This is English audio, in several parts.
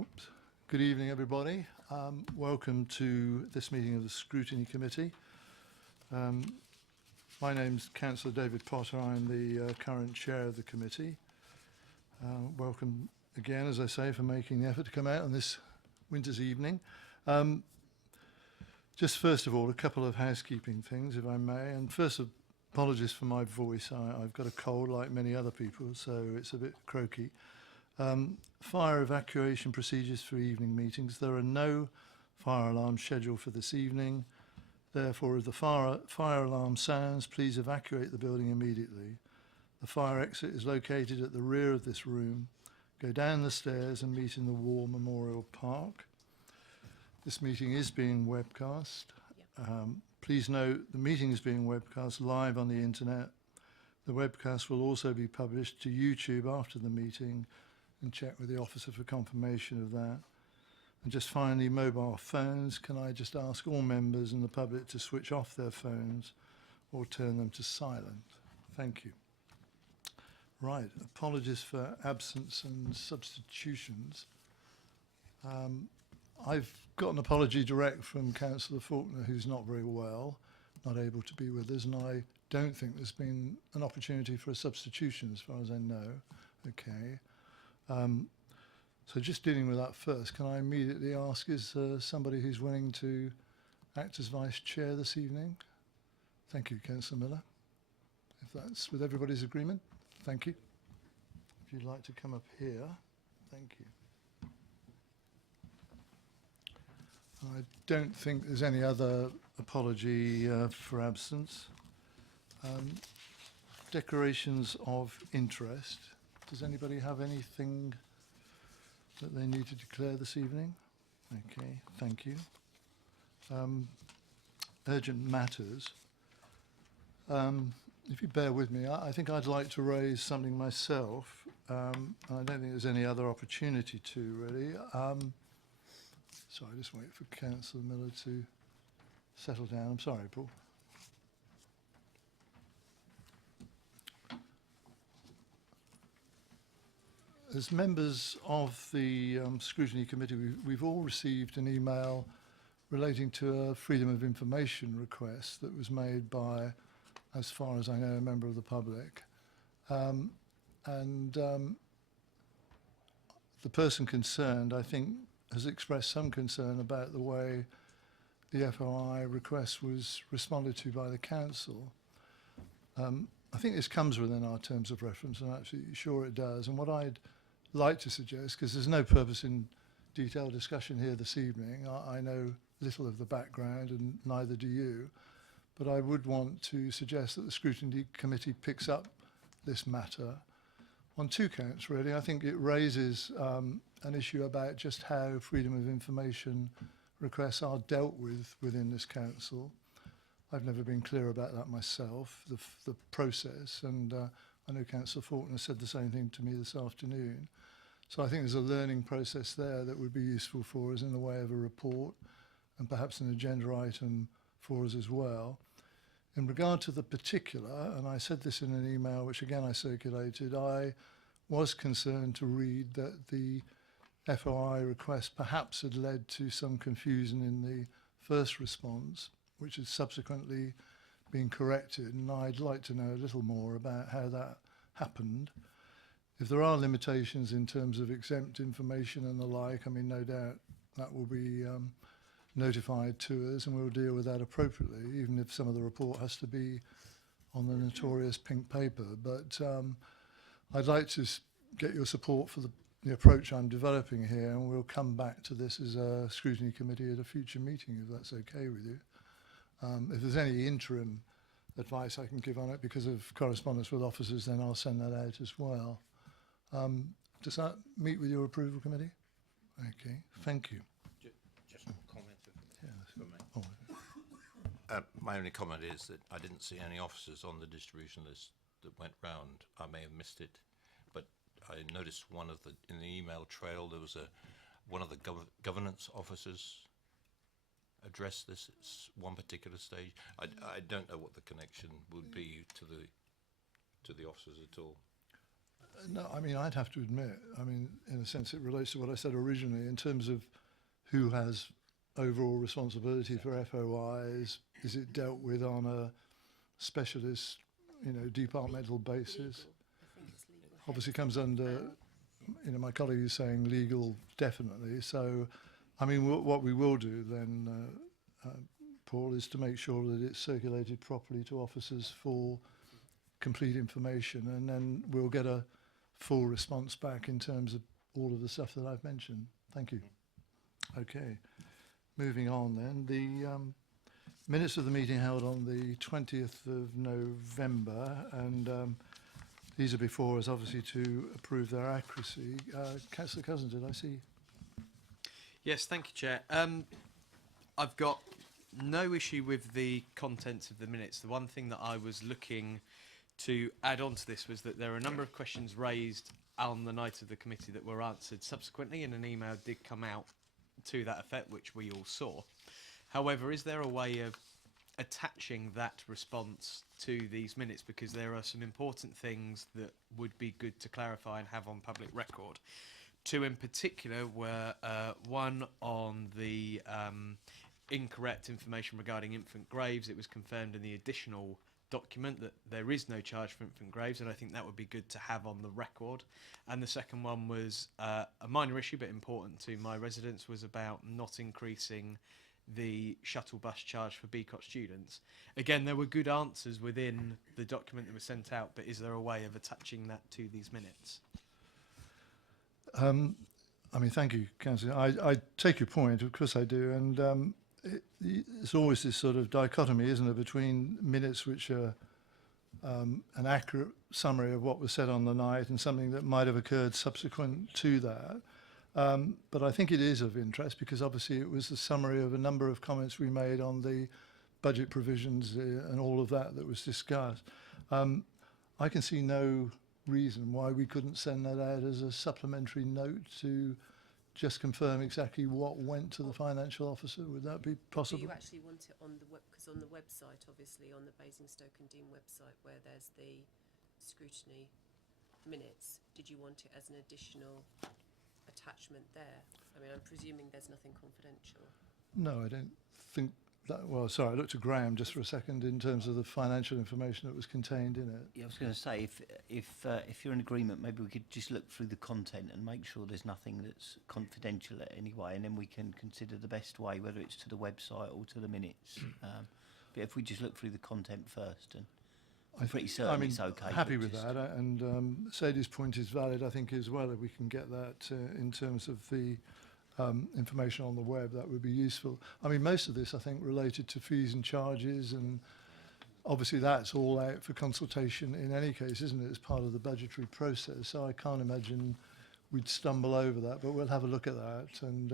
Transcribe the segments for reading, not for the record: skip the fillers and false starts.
Oops. Good evening, everybody. Welcome to this meeting of the Scrutiny Committee. My name's Councillor David Potter. I'm the current chair of the committee. Welcome again, as I say, for making the effort to come out on this winter's evening. Just first of all, a couple of housekeeping things, if I may. And first, apologies for my voice. I've got a cold like many other people, so it's a bit croaky. Fire evacuation procedures for evening meetings. There are no fire alarms scheduled for this evening. Therefore, if the fire alarm sounds, please evacuate the building immediately. The fire exit is located at the rear of this room. Go down the stairs and meet in the War Memorial Park. This meeting is being webcast. Please note the meeting is being webcast live on the internet. The webcast will also be published to YouTube after the meeting, and check with the officer for confirmation of that. And just finally, mobile phones. Can I just ask all members and the public to switch off their phones or turn them to silent? Thank you. Right, apologies for absence and substitutions. I've got an apology direct from Councillor Faulkner, who's not very well, not able to be with us, and I don't think there's been an opportunity for a substitution as far as I know. Okay. So just dealing with that first, can I immediately ask, is somebody who's willing to act as Vice Chair this evening? Thank you, Councillor Miller. If that's with everybody's agreement, thank you. If you'd like to come up here, thank you. I don't think there's any other apology for absence. Declarations of interest. Does anybody have anything that they need to declare this evening? Okay, thank you. Urgent matters. If you bear with me, I think I'd like to raise something myself. I don't think there's any other opportunity to, really. So I just wait for Councillor Miller to settle down. I'm sorry, Paul. As members of the Scrutiny Committee, we've all received an email relating to a Freedom of Information request that was made by, as far as I know, a member of the public. The person concerned, I think, has expressed some concern about the way the FOI request was responded to by the Council. I think this comes within our terms of reference, and I'm absolutely sure it does. And what I'd like to suggest, because there's no purpose in detailed discussion here this evening, I know little of the background and neither do you, but I would want to suggest that the Scrutiny Committee picks up this matter on two counts, really. I think it raises an issue about just how freedom of information requests are dealt with within this council. I've never been clear about that myself, the process, and I know Councillor Faulkner said the same thing to me this afternoon. So I think there's a learning process there that would be useful for us in the way of a report and perhaps an agenda item for us as well. In regard to the particular, and I said this in an email which again I circulated, I was concerned to read that the FOI request perhaps had led to some confusion in the first response, which has subsequently been corrected, and I'd like to know a little more about how that happened. If there are limitations in terms of exempt information and the like, I mean, no doubt that will be notified to us and we'll deal with that appropriately, even if some of the report has to be on the notorious pink paper. But I'd like to get your support for the approach I'm developing here, and we'll come back to this as a Scrutiny Committee at a future meeting, if that's okay with you. If there's any interim advice I can give on it because of correspondence with officers, then I'll send that out as well. Does that meet with your approval committee? Okay, thank you. Just a comment for me. Oh. My only comment is that I didn't see any officers on the distribution list that went round. I may have missed it, but I noticed in the email trail there was one of the governance officers addressed this at one particular stage. I don't know what the connection would be to the officers at all. No, I mean, I'd have to admit, I mean, in a sense, it relates to what I said originally in terms of who has overall responsibility for FOIs. Is it dealt with on a specialist, departmental basis? Legal. I think it's legal. Obviously comes under, my colleague is saying legal, definitely. So, I mean, what we will do then, Paul, is to make sure that it's circulated properly to officers for complete information, and then we'll get a full response back in terms of all of the stuff that I've mentioned. Thank you. Okay, moving on then. The minutes of the meeting held on the 20th of November, and these are before us, obviously, to approve their accuracy. Councillor Cousins, did I see? Yes, thank you, Chair. I've got no issue with the contents of the minutes. The one thing that I was looking to add on to this was that there are a number of questions raised on the night of the committee that were answered subsequently, and an email did come out to that effect, which we all saw. However, is there a way of attaching that response to these minutes, because there are some important things that would be good to clarify and have on public record? Two in particular were one on the incorrect information regarding infant graves. It was confirmed in the additional document that there is no charge for infant graves, and I think that would be good to have on the record. And the second one was a minor issue but important to my residents, was about not increasing the shuttle bus charge for BCOT students. Again, there were good answers within the document that was sent out, but is there a way of attaching that to these minutes? I mean, thank you, Councillor. I take your point, of course I do, and it's always this sort of dichotomy, isn't it, between minutes which are an accurate summary of what was said on the night and something that might have occurred subsequent to that. But I think it is of interest because obviously it was the summary of a number of comments we made on the budget provisions and all of that was discussed. I can see no reason why we couldn't send that out as a supplementary note to just confirm exactly what went to the financial officer. Would that be possible? Do you actually want it on the web? Because on the website, obviously, on the Basingstoke and Dean website, where there's the scrutiny minutes, did you want it as an additional attachment there? I mean, I'm presuming there's nothing confidential. No, I don't think that. Well, sorry, I looked at Graham just for a second in terms of the financial information that was contained in it. Yeah, I was going to say, if you're in agreement, maybe we could just look through the content and make sure there's nothing that's confidential anyway, and then we can consider the best way, whether it's to the website or to the minutes. But if we just look through the content first, and I'm pretty certain it's okay. Happy with that, and Sadie's point is valid, I think, as well. If we can get that in terms of the information on the web, that would be useful. I mean, most of this, I think, related to fees and charges, and obviously that's all out for consultation in any case, isn't it, as part of the budgetary process. So I can't imagine we'd stumble over that, but we'll have a look at that. And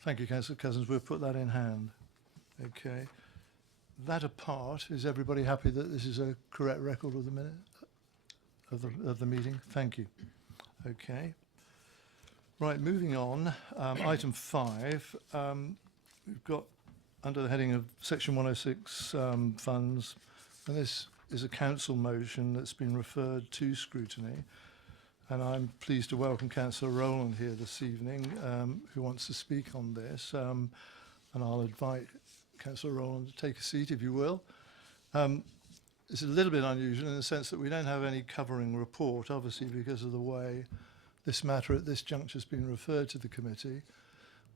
thank you, Councillor Cousins. We'll put that in hand. Okay. That apart, is everybody happy that this is a correct record of the minute of the meeting? Thank you. Okay. Right, moving on. Item 5. We've got under the heading of Section 106 funds, and this is a council motion that's been referred to scrutiny. And I'm pleased to welcome Councillor Rowland here this evening, who wants to speak on this. And I'll invite Councillor Rowland to take a seat, if you will. It's a little bit unusual in the sense that we don't have any covering report, obviously, because of the way this matter at this juncture has been referred to the committee.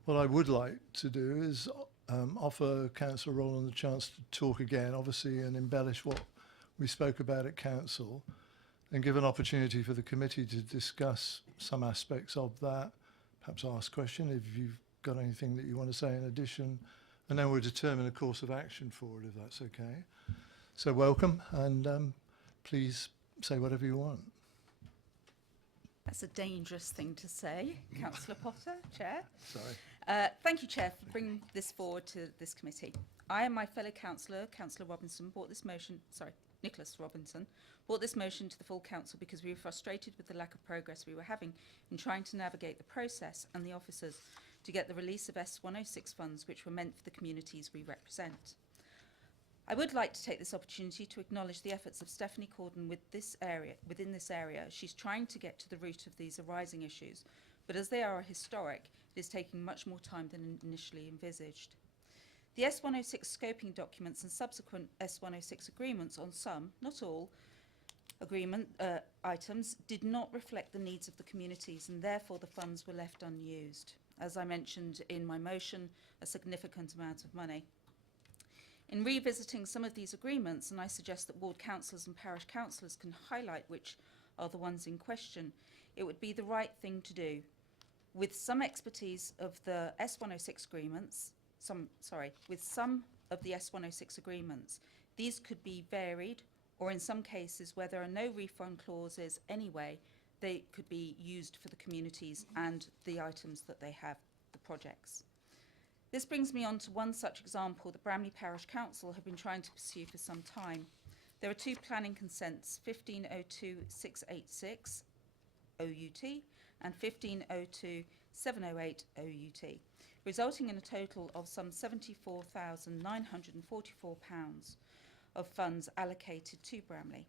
What I would like to do is offer Councillor Rowland the chance to talk again, obviously, and embellish what we spoke about at council, and give an opportunity for the committee to discuss some aspects of that, perhaps ask questions if you've got anything that you want to say in addition, and then we'll determine a course of action for it, if that's okay. So welcome, and please say whatever you want. That's a dangerous thing to say, Councillor Potter, Chair. Sorry. Thank you, Chair, for bringing this forward to this committee. I and my fellow councillor, Councillor Robinson, Nicholas Robinson, brought this motion to the full council because we were frustrated with the lack of progress we were having in trying to navigate the process and the officers to get the release of S106 funds which were meant for the communities we represent. I would like to take this opportunity to acknowledge the efforts of Stephanie Corden within this area. She's trying to get to the root of these arising issues, but as they are historic, it is taking much more time than initially envisaged. The S106 scoping documents and subsequent S106 agreements on some, not all, agreement items did not reflect the needs of the communities, and therefore the funds were left unused. As I mentioned in my motion, a significant amount of money. In revisiting some of these agreements, and I suggest that ward councillors and parish councillors can highlight which are the ones in question, it would be the right thing to do. With some expertise of the S106 agreements, with some of the S106 agreements, these could be varied, or in some cases where there are no refund clauses anyway, they could be used for the communities and the items that they have, the projects. This brings me on to one such example that Bramley Parish Council have been trying to pursue for some time. There are two planning consents, 1502-686 OUT and 1502-708 OUT, resulting in a total of some £74,944 of funds allocated to Bramley.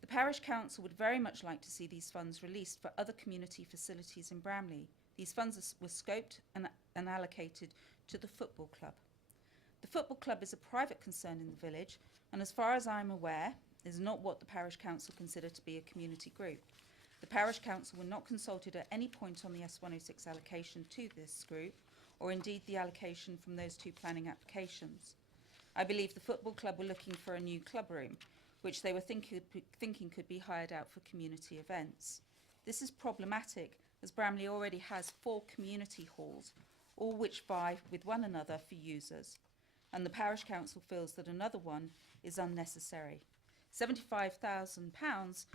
The Parish Council would very much like to see these funds released for other community facilities in Bramley. These funds were scoped and allocated to the football club. The football club is a private concern in the village, and as far as I'm aware, is not what the Parish Council consider to be a community group. The Parish Council were not consulted at any point on the S106 allocation to this group, or indeed the allocation from those two planning applications. I believe the football club were looking for a new club room, which they were thinking could be hired out for community events. This is problematic, as Bramley already has 4 community halls, all which vie with one another for users, and the Parish Council feels that another one is unnecessary. £75,000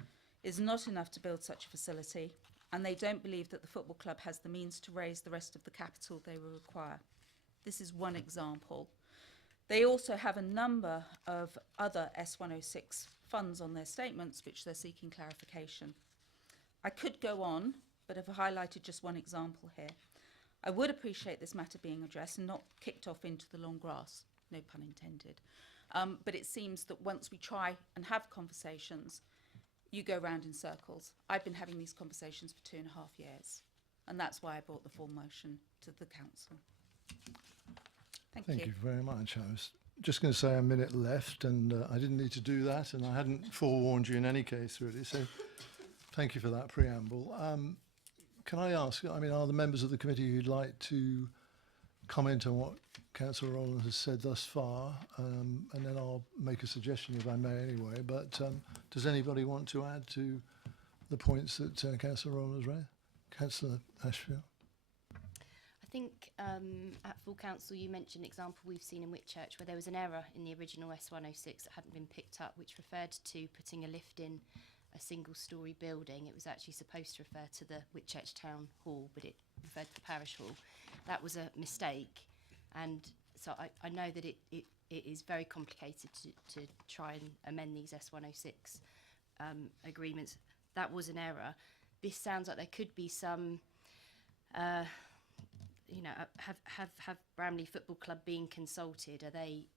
is not enough to build such a facility, and they don't believe that the football club has the means to raise the rest of the capital they will require. This is one example. They also have a number of other S106 funds on their statements which they're seeking clarification. I could go on, but I've highlighted just one example here. I would appreciate this matter being addressed and not kicked off into the long grass, no pun intended. But it seems that once we try and have conversations, you go round in circles. I've been having these conversations for 2.5 years, and that's why I brought the full motion to the council. Thank you very much. I was just going to say a minute left, and I didn't need to do that, and I hadn't forewarned you in any case, really. So thank you for that preamble. Can I ask, I mean, are the members of the committee who'd like to comment on what Councillor Rowland has said thus far? And then I'll make a suggestion, if I may, anyway. But does anybody want to add to the points that Councillor Rowland has read? Councillor Ashfield? I think at full council you mentioned an example we've seen in Whitchurch where there was an error in the original S106 that hadn't been picked up, which referred to putting a lift in a single-storey building. It was actually supposed to refer to the Whitchurch Town Hall, but it referred to the parish hall. That was a mistake, and so I know that it is very complicated to try and amend these S106 agreements. That was an error. This sounds like there could be some you know, have Bramley Football Club been consulted? Are they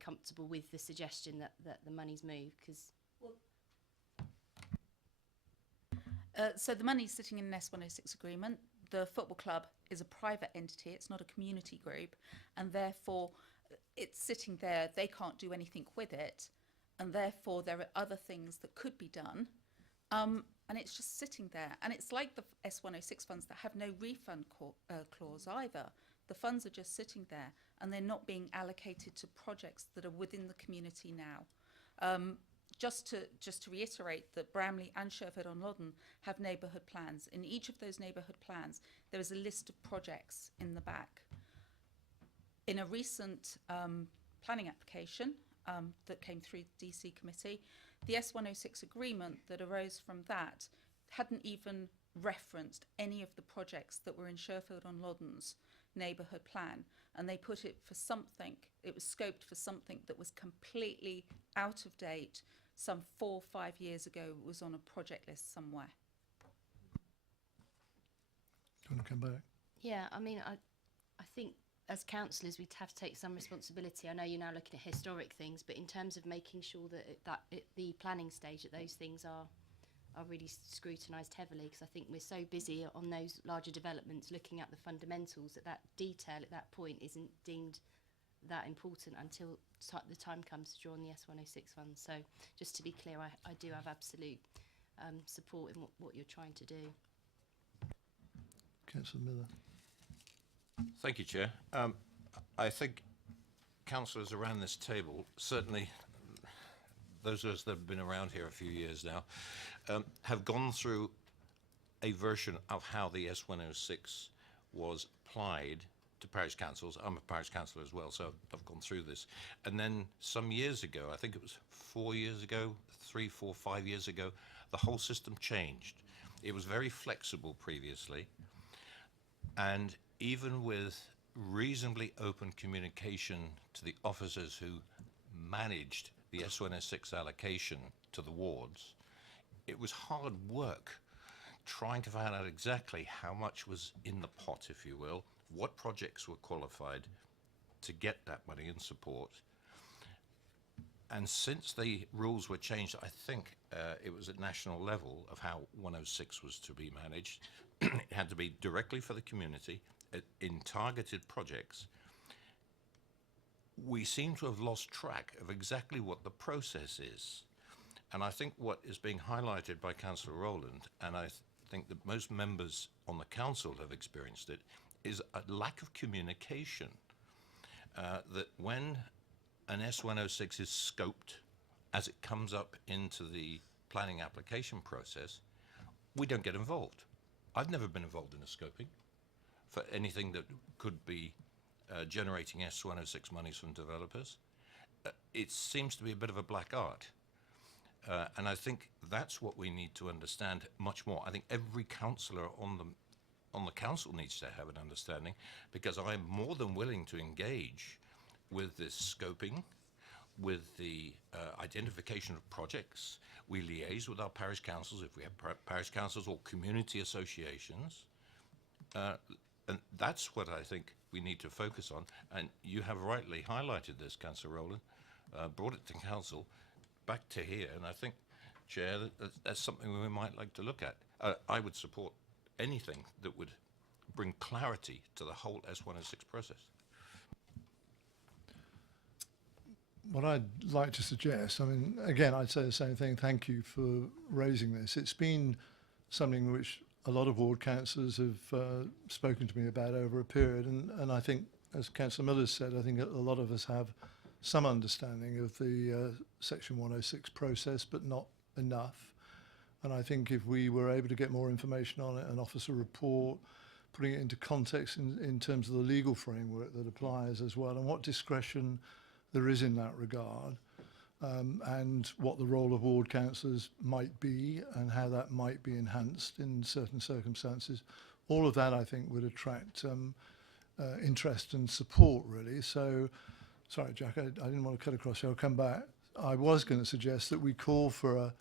comfortable with the suggestion that the money's moved? Because so the money's sitting in an S106 agreement. The football club is a private entity, it's not a community group, and therefore it's sitting there, they can't do anything with it, and therefore there are other things that could be done, and it's just sitting there. And it's like the S106 funds that have no refund clause either. The funds are just sitting there, and they're not being allocated to projects that are within the community now. Just to reiterate that Bramley and Sherford-on-Loddon have neighbourhood plans. In each of those neighbourhood plans, there is a list of projects in the back. In a recent planning application that came through the DC committee, the S106 agreement that arose from that hadn't even referenced any of the projects that were in Sherford-on-Loddon's neighbourhood plan, and they put it for something, it was scoped for something that was completely out of date. Some 4 or 5 years ago, it was on a project list somewhere. Do you want to come back? yeah, I mean, I think as councillors, we'd have to take some responsibility. I know you're now looking at historic things, but in terms of making sure that the planning stage, that those things are really scrutinised heavily, because I think we're so busy on those larger developments looking at the fundamentals that detail at that point isn't deemed that important until the time comes to draw on the S106 funds. So just to be clear, I do have absolute support in what you're trying to do. Councillor Miller. Thank you, Chair. I think councillors around this table, certainly those of us that have been around here a few years now, have gone through a version of how the S106 was applied to parish councils. I'm a parish councillor as well, so I've gone through this. And then some years ago, I think it was 4 years ago, 3, 4, 5 years ago, the whole system changed. It was very flexible previously, and even with reasonably open communication to the officers who managed the S106 allocation to the wards, it was hard work trying to find out exactly how much was in the pot, if you will, what projects were qualified to get that money and support. And since the rules were changed, I think it was at national level of how 106 was to be managed. It had to be directly for the community in targeted projects. We seem to have lost track of exactly what the process is. And I think what is being highlighted by Councillor Rowland, and I think that most members on the council have experienced it, is a lack of communication. That when an S106 is scoped as it comes up into the planning application process, we don't get involved. I've never been involved in a scoping for anything that could be generating S106 monies from developers. It seems to be a bit of a black art. And I think that's what we need to understand much more. I think every councillor on the council needs to have an understanding, because I am more than willing to engage with this scoping, with the identification of projects. We liaise with our parish councils if we have parish councils or community associations. And that's what I think we need to focus on. And you have rightly highlighted this, Councillor Rowland, brought it to council, back to here, and I think, Chair, that's something we might like to look at. I would support anything that would bring clarity to the whole S106 process. What I'd like to suggest, I mean, again, I'd say the same thing. Thank you for raising this. It's been something which a lot of ward councillors have spoken to me about over a period, and I think, as Councillor Miller said, I think a lot of us have some understanding of the Section 106 process, but not enough. And I think if we were able to get more information on it, an officer report, putting it into context in terms of the legal framework that applies as well, and what discretion there is in that regard, and what the role of ward councillors might be and how that might be enhanced in certain circumstances, all of that I think would attract interest and support, really. So, sorry, Jack, I didn't want to cut across you. I'll come back. I was going to suggest that we call for a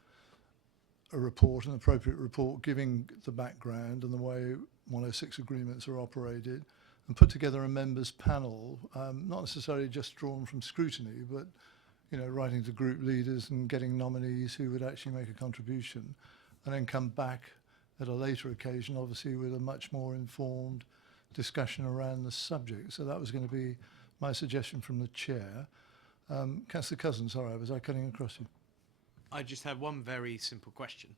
report, an appropriate report, giving the background and the way 106 agreements are operated, and put together a members panel, not necessarily just drawn from Scrutiny, but writing to group leaders and getting nominees who would actually make a contribution, and then come back at a later occasion, obviously with a much more informed discussion around the subject. So that was going to be my suggestion from the chair. Councillor Cousins, sorry, was I cutting across you? I just have one very simple question,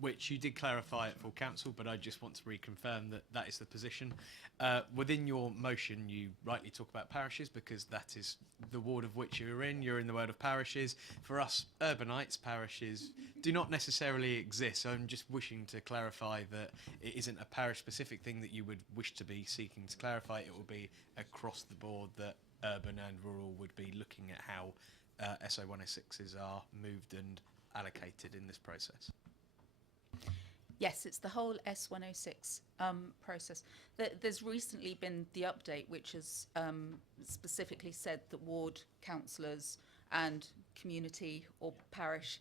which you did clarify at full council, but I just want to reconfirm that that is the position. Within your motion, you rightly talk about parishes because that is the ward of which you're in. You're in the word of parishes. For us urbanites, parishes do not necessarily exist. So I'm just wishing to clarify that it isn't a parish-specific thing that you would wish to be seeking to clarify. It will be across the board that urban and rural would be looking at how SO 106s are moved and allocated in this process. Yes, it's the whole S106 process. There's recently been the update, which has specifically said that ward councillors and community or parish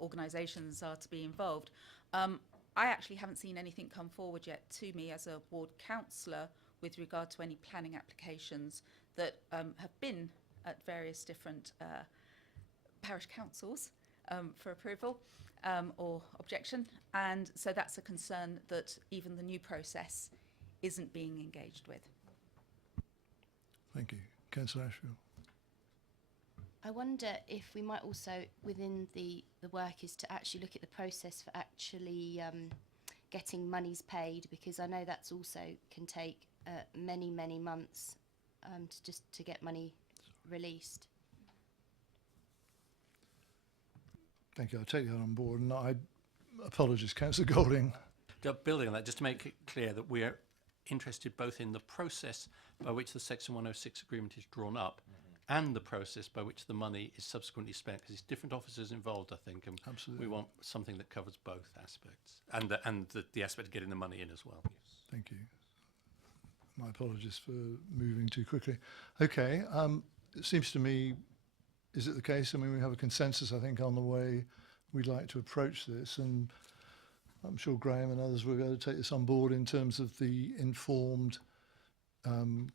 organisations are to be involved. I actually haven't seen anything come forward yet to me as a ward councillor with regard to any planning applications that have been at various different parish councils for approval or objection. And so that's a concern that even the new process isn't being engaged with. Thank you. Councillor Ashfield. I wonder if we might also, within the work, is to actually look at the process for actually getting monies paid, because I know that's also can take many, many months to get money released. Thank you. I'll take that on board. And I apologise, Councillor Golding. Building on that, just to make it clear that we are interested both in the process by which the Section 106 agreement is drawn up and the process by which the money is subsequently spent, because it's different officers involved, I think, and Absolutely. we want something that covers both aspects, and the aspect of getting the money in as well. Thank you. My apologies for moving too quickly. Okay, it seems to me, is it the case? I mean, we have a consensus, I think, on the way we'd like to approach this, and I'm sure Graham and others will be able to take this on board in terms of the informed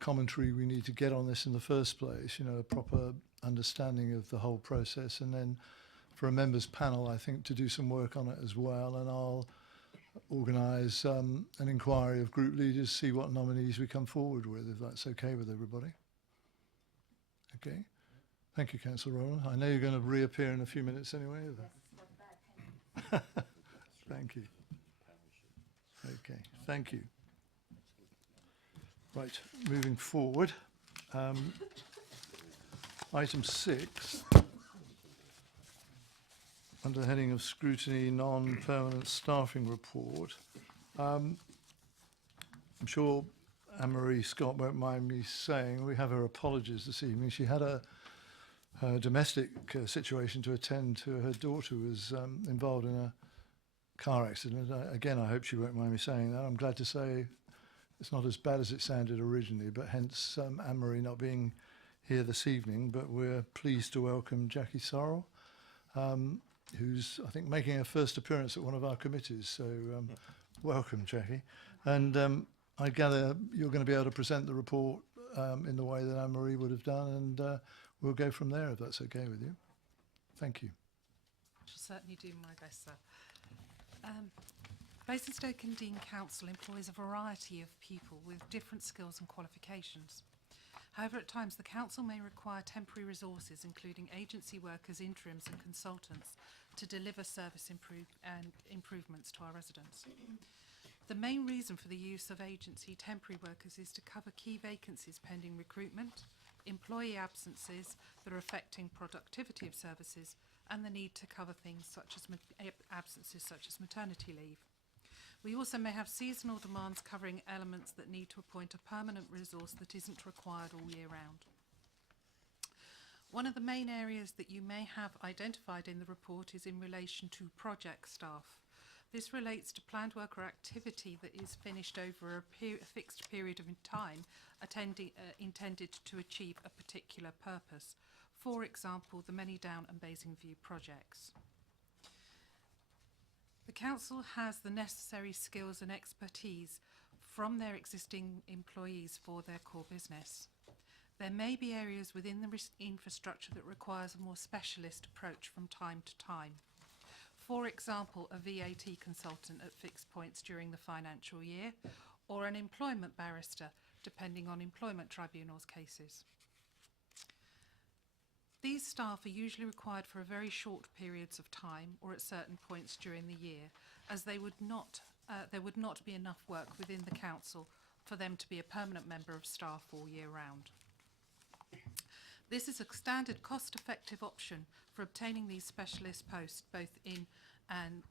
commentary we need to get on this in the first place, you know, a proper understanding of the whole process, and then for a members panel, I think, to do some work on it as well, and I'll organise an inquiry of group leaders, see what nominees we come forward with, if that's okay with everybody. Okay. Thank you, Councillor Rowland. I know you're going to reappear in a few minutes anyway. Thank you. Okay, thank you. Right, moving forward. Item 6, under the heading of Scrutiny Non-Permanent Staffing Report. I'm sure Anne-Marie Scott won't mind me saying we have her apologies this evening. She had a domestic situation to attend to. Her daughter was involved in a car accident. Again, I hope she won't mind me saying that. I'm glad to say it's not as bad as it sounded originally, but hence Anne-Marie not being here this evening. But we're pleased to welcome Jackie Sorrell, who's, I think, making her first appearance at one of our committees. So welcome, Jackie. And I gather you're going to be able to present the report in the way that Anne-Marie would have done, and we'll go from there, if that's okay with you. Thank you. I shall certainly do my best, sir. Basingstoke and Dean Council employs a variety of people with different skills and qualifications. However, at times the council may require temporary resources, including agency workers, interims and consultants, to deliver service improvements to our residents. The main reason for the use of agency temporary workers is to cover key vacancies pending recruitment, employee absences that are affecting productivity of services, and the need to cover things such as absences such as maternity leave. We also may have seasonal demands covering elements that need to appoint a permanent resource that isn't required all year round. One of the main areas that you may have identified in the report is in relation to project staff. This relates to planned work or activity that is finished over a fixed period of time intended to achieve a particular purpose. For example, the Many Down and Basingview projects. The council has the necessary skills and expertise from their existing employees for their core business. There may be areas within the infrastructure that requires a more specialist approach from time to time. For example, a VAT consultant at fixed points during the financial year, or an employment barrister, depending on employment tribunals cases. These staff are usually required for a very short periods of time or at certain points during the year, as there would not be enough work within the council for them to be a permanent member of staff all year round. This is a standard cost-effective option for obtaining these specialist posts both in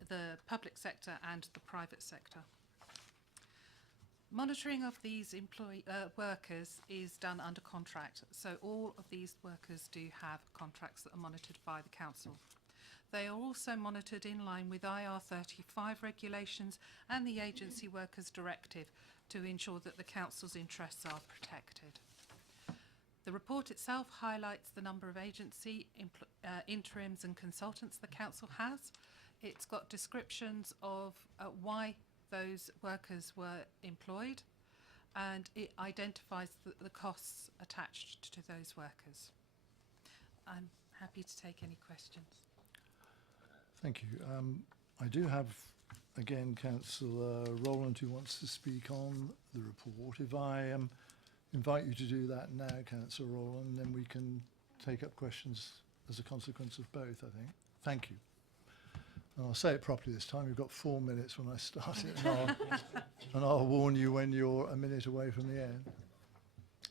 the public sector and the private sector. Monitoring of these workers is done under contract, so all of these workers do have contracts that are monitored by the council. They are also monitored in line with IR35 regulations and the Agency Workers Directive to ensure that the council's interests are protected. The report itself highlights the number of agency, interims and consultants the council has. It's got descriptions of why those workers were employed, and it identifies the costs attached to those workers. I'm happy to take any questions. Thank you. I do have, again, Councillor Rowland who wants to speak on the report. If I invite you to do that now, Councillor Rowland, then we can take up questions as a consequence of both, I think. Thank you. And I'll say it properly this time. You've got 4 minutes when I start it, and I'll warn you when you're a minute away from the end.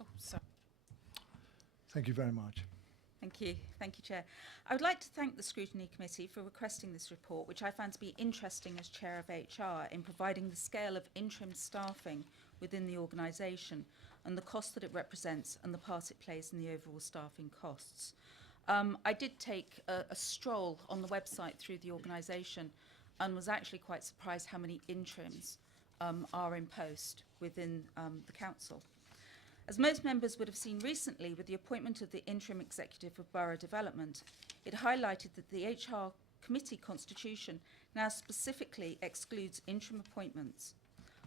Oh, sorry. Thank you very much. Thank you. Thank you, Chair. I would like to thank the Scrutiny Committee for requesting this report, which I found to be interesting as Chair of HR in providing the scale of interim staffing within the organisation and the cost that it represents and the part it plays in the overall staffing costs. I did take a stroll on the website through the organisation and was actually quite surprised how many interims are in post within the council. As most members would have seen recently with the appointment of the Interim Executive of Borough Development, it highlighted that the HR Committee constitution now specifically excludes interim appointments.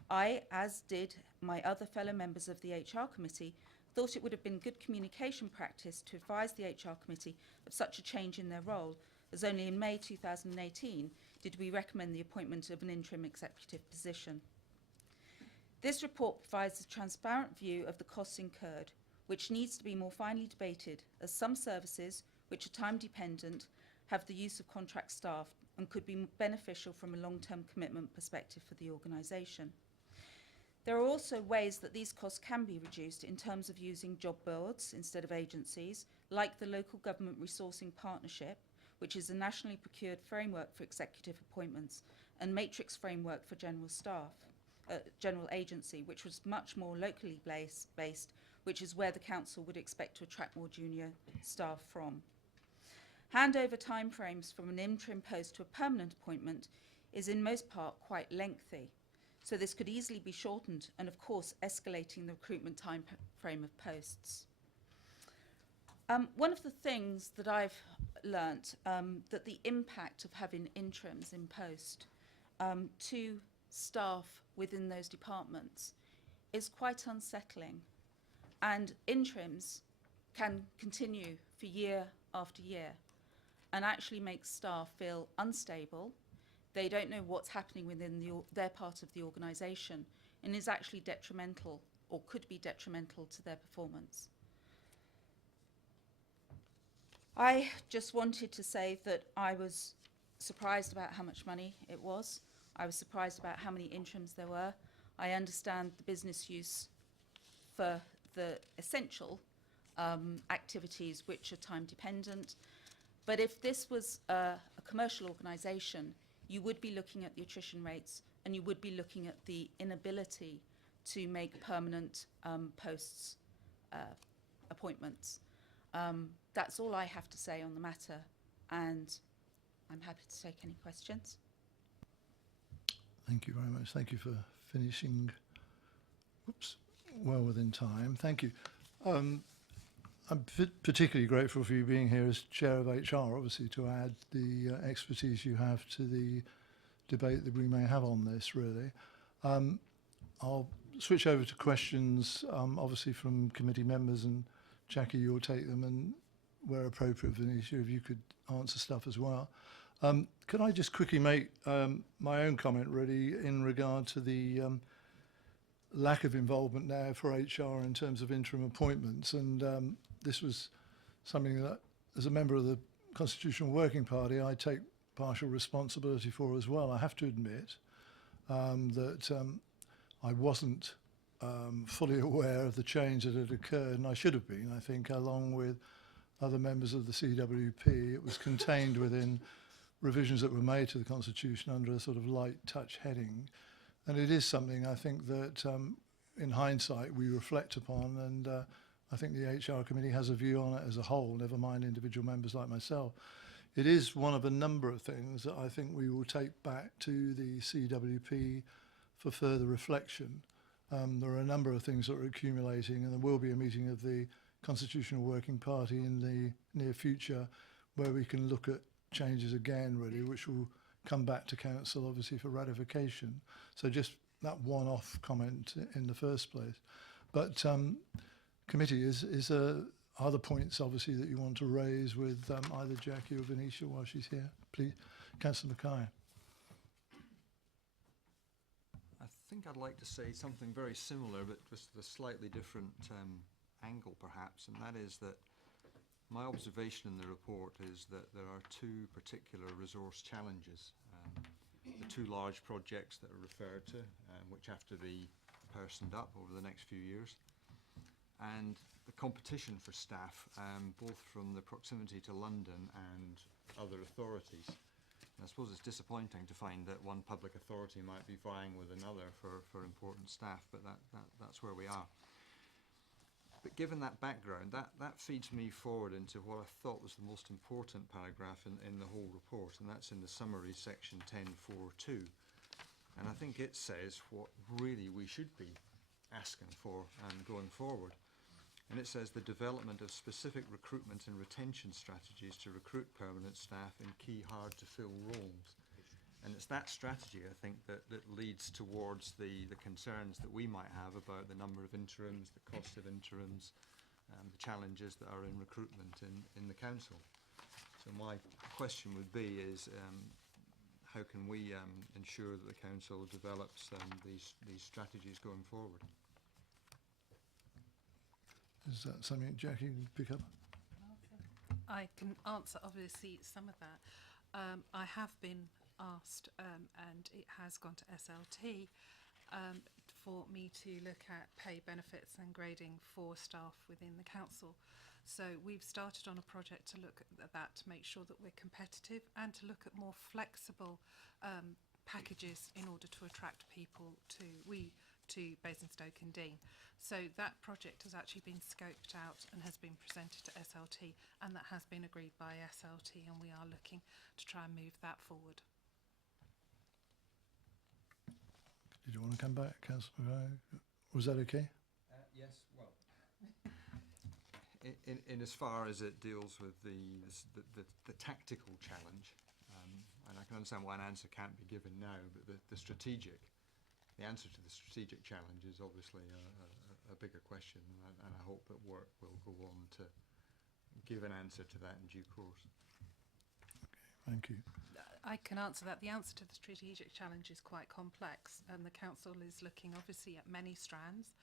I, as did my other fellow members of the HR Committee, thought it would have been good communication practice to advise the HR Committee of such a change in their role, as only in May 2018 did we recommend the appointment of an interim executive position. This report provides a transparent view of the costs incurred, which needs to be more finely debated, as some services, which are time dependent, have the use of contract staff and could be beneficial from a long-term commitment perspective for the organisation. There are also ways that these costs can be reduced in terms of using job boards instead of agencies, like the Local Government Resourcing Partnership, which is a nationally procured framework for executive appointments, and Matrix Framework for general staff, general agency, which was much more locally based, which is where the council would expect to attract more junior staff from. Handover timeframes from an interim post to a permanent appointment is in most part quite lengthy. So this could easily be shortened and, of course, escalating the recruitment time frame of posts. One of the things that I've learnt, that the impact of having interims in post to staff within those departments is quite unsettling. And interims can continue for year after year and actually make staff feel unstable. They don't know what's happening within their part of the organisation and is actually detrimental or could be detrimental to their performance. I just wanted to say that I was surprised about how much money it was. I was surprised about how many interims there were. I understand the business use for the essential activities which are time dependent. But if this was a commercial organisation, you would be looking at the attrition rates and you would be looking at the inability to make permanent posts appointments. That's all I have to say on the matter, and I'm happy to take any questions. Thank you very much. Thank you for finishing well within time. Thank you. I'm particularly grateful for you being here as Chair of HR, obviously, to add the expertise you have to the debate that we may have on this, really. I'll switch over to questions, obviously, from committee members, and Jackie, you'll take them, and where appropriate, Venetia, if you could answer stuff as well. Could I just quickly make my own comment, really, in regard to the lack of involvement now for HR in terms of interim appointments? And this was something that, as a member of the Constitutional Working Party, I take partial responsibility for as well. I have to admit that I wasn't fully aware of the change that had occurred, and I should have been, I think, along with other members of the CWP. It was contained within revisions that were made to the Constitution under a sort of light touch heading. And it is something, I think, that in hindsight we reflect upon, and I think the HR Committee has a view on it as a whole, never mind individual members like myself. It is one of a number of things that I think we will take back to the CWP for further reflection. There are a number of things that are accumulating, and there will be a meeting of the Constitutional Working Party in the near future where we can look at changes again, really, which will come back to Council, obviously, for ratification. So just that one-off comment in the first place. But committee, is other points obviously that you want to raise with either Jackie or Venetia while she's here? Please, Councillor Mackay. I think I'd like to say something very similar, but just a slightly different angle perhaps, and that is that my observation in the report is that there are two particular resource challenges. The two large projects that are referred to, which have to be personed up over the next few years, and the competition for staff, both from the proximity to London and other authorities. And I suppose it's disappointing to find that one public authority might be vying with another for important staff, but that's where we are. But given that background, that feeds me forward into what I thought was the most important paragraph in the whole report, and that's in the summary section 10.4.2. And I think it says what really we should be asking for going forward. And it says the development of specific recruitment and retention strategies to recruit permanent staff in key hard-to-fill roles. And it's that strategy, I think, that leads towards the concerns that we might have about the number of interims, the cost of interims, the challenges that are in recruitment in the council. So my question would be is, how can we ensure that the council develops these strategies going forward? Is that something Jackie can pick up? I can answer obviously some of that. I have been asked, and it has gone to SLT, for me to look at pay, benefits and grading for staff within the council. So we've started on a project to look at that, to make sure that we're competitive and to look at more flexible packages in order to attract people to Basingstoke and Dean. So that project has actually been scoped out and has been presented to SLT, and that has been agreed by SLT, and we are looking to try and move that forward. Did you want to come back, Councillor? Was that okay? Yes, well, in as far as it deals with the tactical challenge, and I can understand why an answer can't be given now, but the answer to the strategic challenge is obviously a bigger question, and I hope that work will go on to give an answer to that in due course. Okay, thank you. I can answer that. The answer to the strategic challenge is quite complex, and the council is looking obviously at many strands,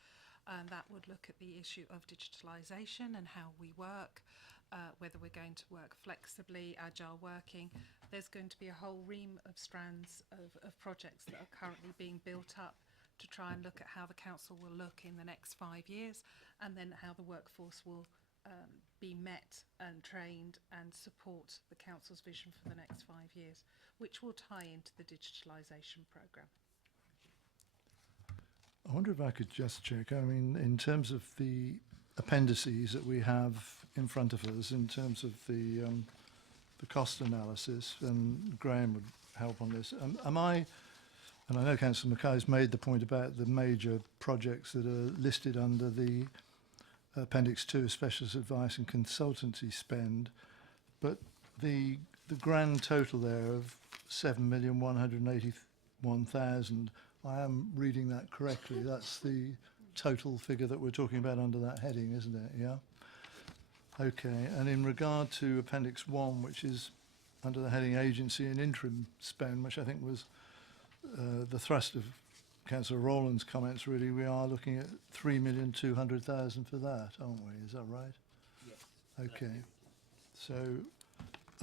and that would look at the issue of digitalisation and how we work, whether we're going to work flexibly, agile working. There's going to be a whole ream of strands of projects that are currently being built up to try and look at how the council will look in the next 5 years, and then how the workforce will be met and trained and support the council's vision for the next 5 years, which will tie into the digitalisation programme. I wonder if I could just check, I mean, in terms of the appendices that we have in front of us, in terms of the cost analysis, and Graham would help on this, am I, and I know Councillor Mackay's made the point about the major projects that are listed under the Appendix 2, specialist advice and consultancy spend, but the grand total there of 7,181,000, I am reading that correctly. That's the total figure that we're talking about under that heading, isn't it? Yeah. Okay. And in regard to Appendix 1, which is under the heading agency and interim spend, which I think was the thrust of Councillor Rowland's comments, really, we are looking at 3,200,000 for that, aren't we? Is that right? Yes. Okay. So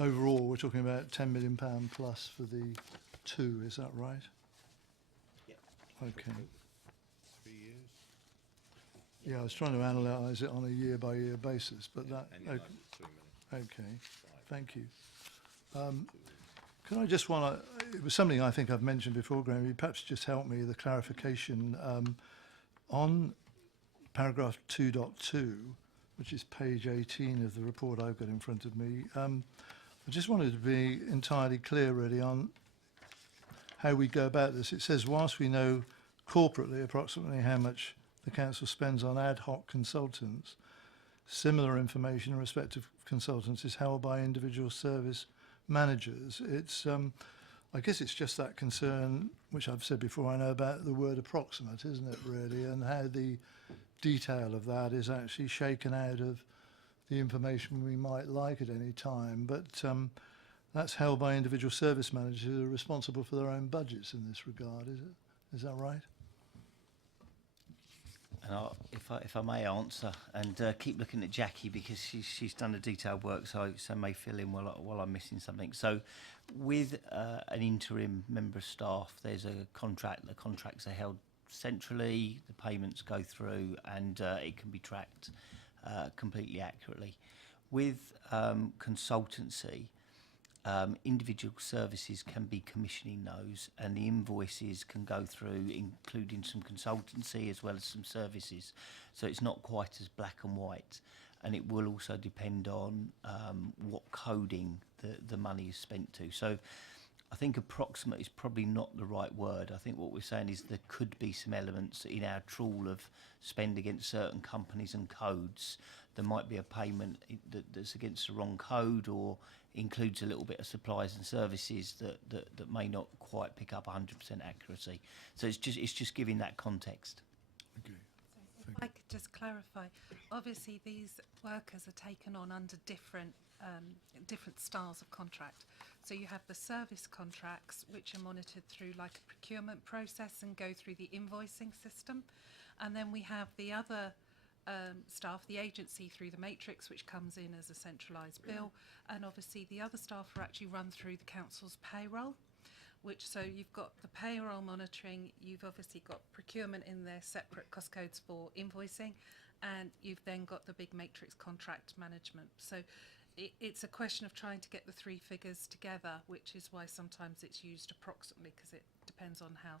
overall, we're talking about £10 million plus for the two. Is that right? Yep. Okay. 3 years. Yeah, I was trying to analyse it on a year-by-year basis, but that. Annualised Okay. at 3 million. Okay. Thank you. Can I just it was something I think I've mentioned before, Graham, you perhaps just help me, the clarification on paragraph 2.2, which is page 18 of the report I've got in front of me. I just wanted to be entirely clear really on how we go about this. It says, whilst we know corporately approximately how much the council spends on ad hoc consultants, similar information in respect of consultants is held by individual service managers. It's I guess it's just that concern, which I've said before, I know about the word approximate, isn't it, really, and how the detail of that is actually shaken out of the information we might like at any time. But that's held by individual service managers who are responsible for their own budgets in this regard, is it? Is that right? And if I may answer, and keep looking at Jackie because she's done the detailed work, so may fill in while I'm missing something. So, with an interim member of staff, there's a contract. The contracts are held centrally. The payments go through, and it can be tracked completely accurately. With consultancy, individual services can be commissioning those, and the invoices can go through, including some consultancy as well as some services. So it's not quite as black and white, and it will also depend on what coding the money is spent to. So I think approximate is probably not the right word. I think what we're saying is there could be some elements in our trawl of spend against certain companies and codes. There might be a payment that's against the wrong code or includes a little bit of supplies and services that may not quite pick up 100% accuracy. So it's just giving that context. Okay. If I could just clarify, obviously these workers are taken on under different styles of contract. So you have the service contracts, which are monitored through like a procurement process and go through the invoicing system. And then we have the other staff, the agency through the matrix, which comes in as a centralised bill. And obviously the other staff are actually run through the council's payroll, which so you've got the payroll monitoring, you've obviously got procurement in their separate cost codes for invoicing, and you've then got the big matrix contract management. So it's a question of trying to get the three figures together, which is why sometimes it's used approximately, because it depends on how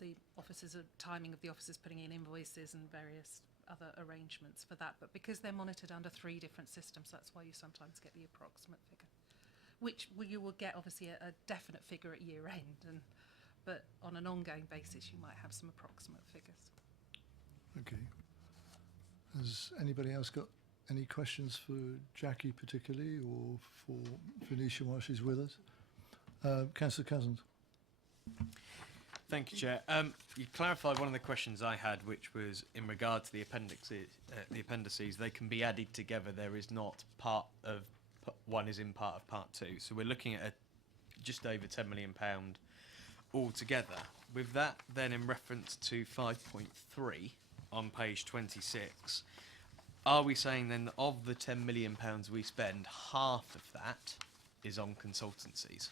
the officers, timing of the officers putting in invoices and various other arrangements for that. But because they're monitored under three different systems, that's why you sometimes get the approximate figure, which you will get obviously a definite figure at year end, but on an ongoing basis you might have some approximate figures. Okay. Has anybody else got any questions for Jackie particularly, or for Venetia while she's with us? Councillor Cousins. Thank you, Chair. You clarified one of the questions I had, which was in regard to the appendices. They can be added together. There is not part of one is in part of part two. So we're looking at just over £10 million altogether. With that, then in reference to 5.3 on page 26, are we saying then that of the £10 million we spend, half of that is on consultancies?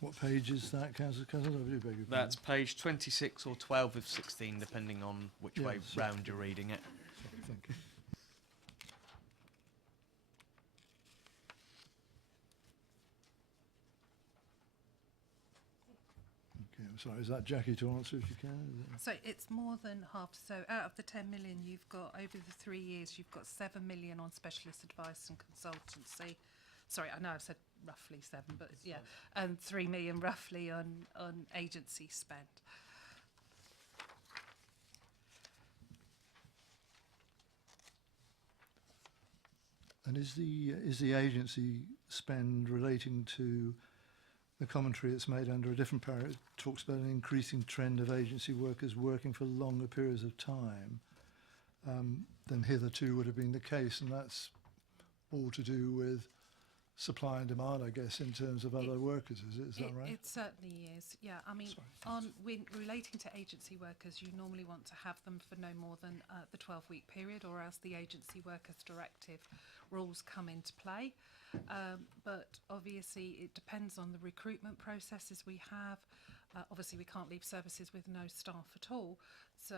What page is that, Councillor Cousins? I do beg your That's pardon. page 26 or 12 of 16, depending on which way Yes. round you're reading it. Sorry, thank you. Okay, I'm sorry. Is that Jackie to answer if you can? Is it- So it's more than half. So out of the 10 million you've got, over the 3 years, you've got 7 million on specialist advice and consultancy. Sorry, I know I've said roughly 7, but yeah, and 3 million roughly on agency spend. And is the agency spend relating to the commentary that's made under a different paragraph? It talks about an increasing trend of agency workers working for longer periods of time than hitherto would have been the case, and that's all to do with supply and demand, I guess, in terms of other workers. Is that right? It certainly is. Yeah, I mean, Sorry. when relating to agency workers, you normally want to have them for no more than the 12-week period, or else the Agency Workers Directive rules come into play. But obviously, it depends on the recruitment processes we have. Obviously, we can't leave services with no staff at all, so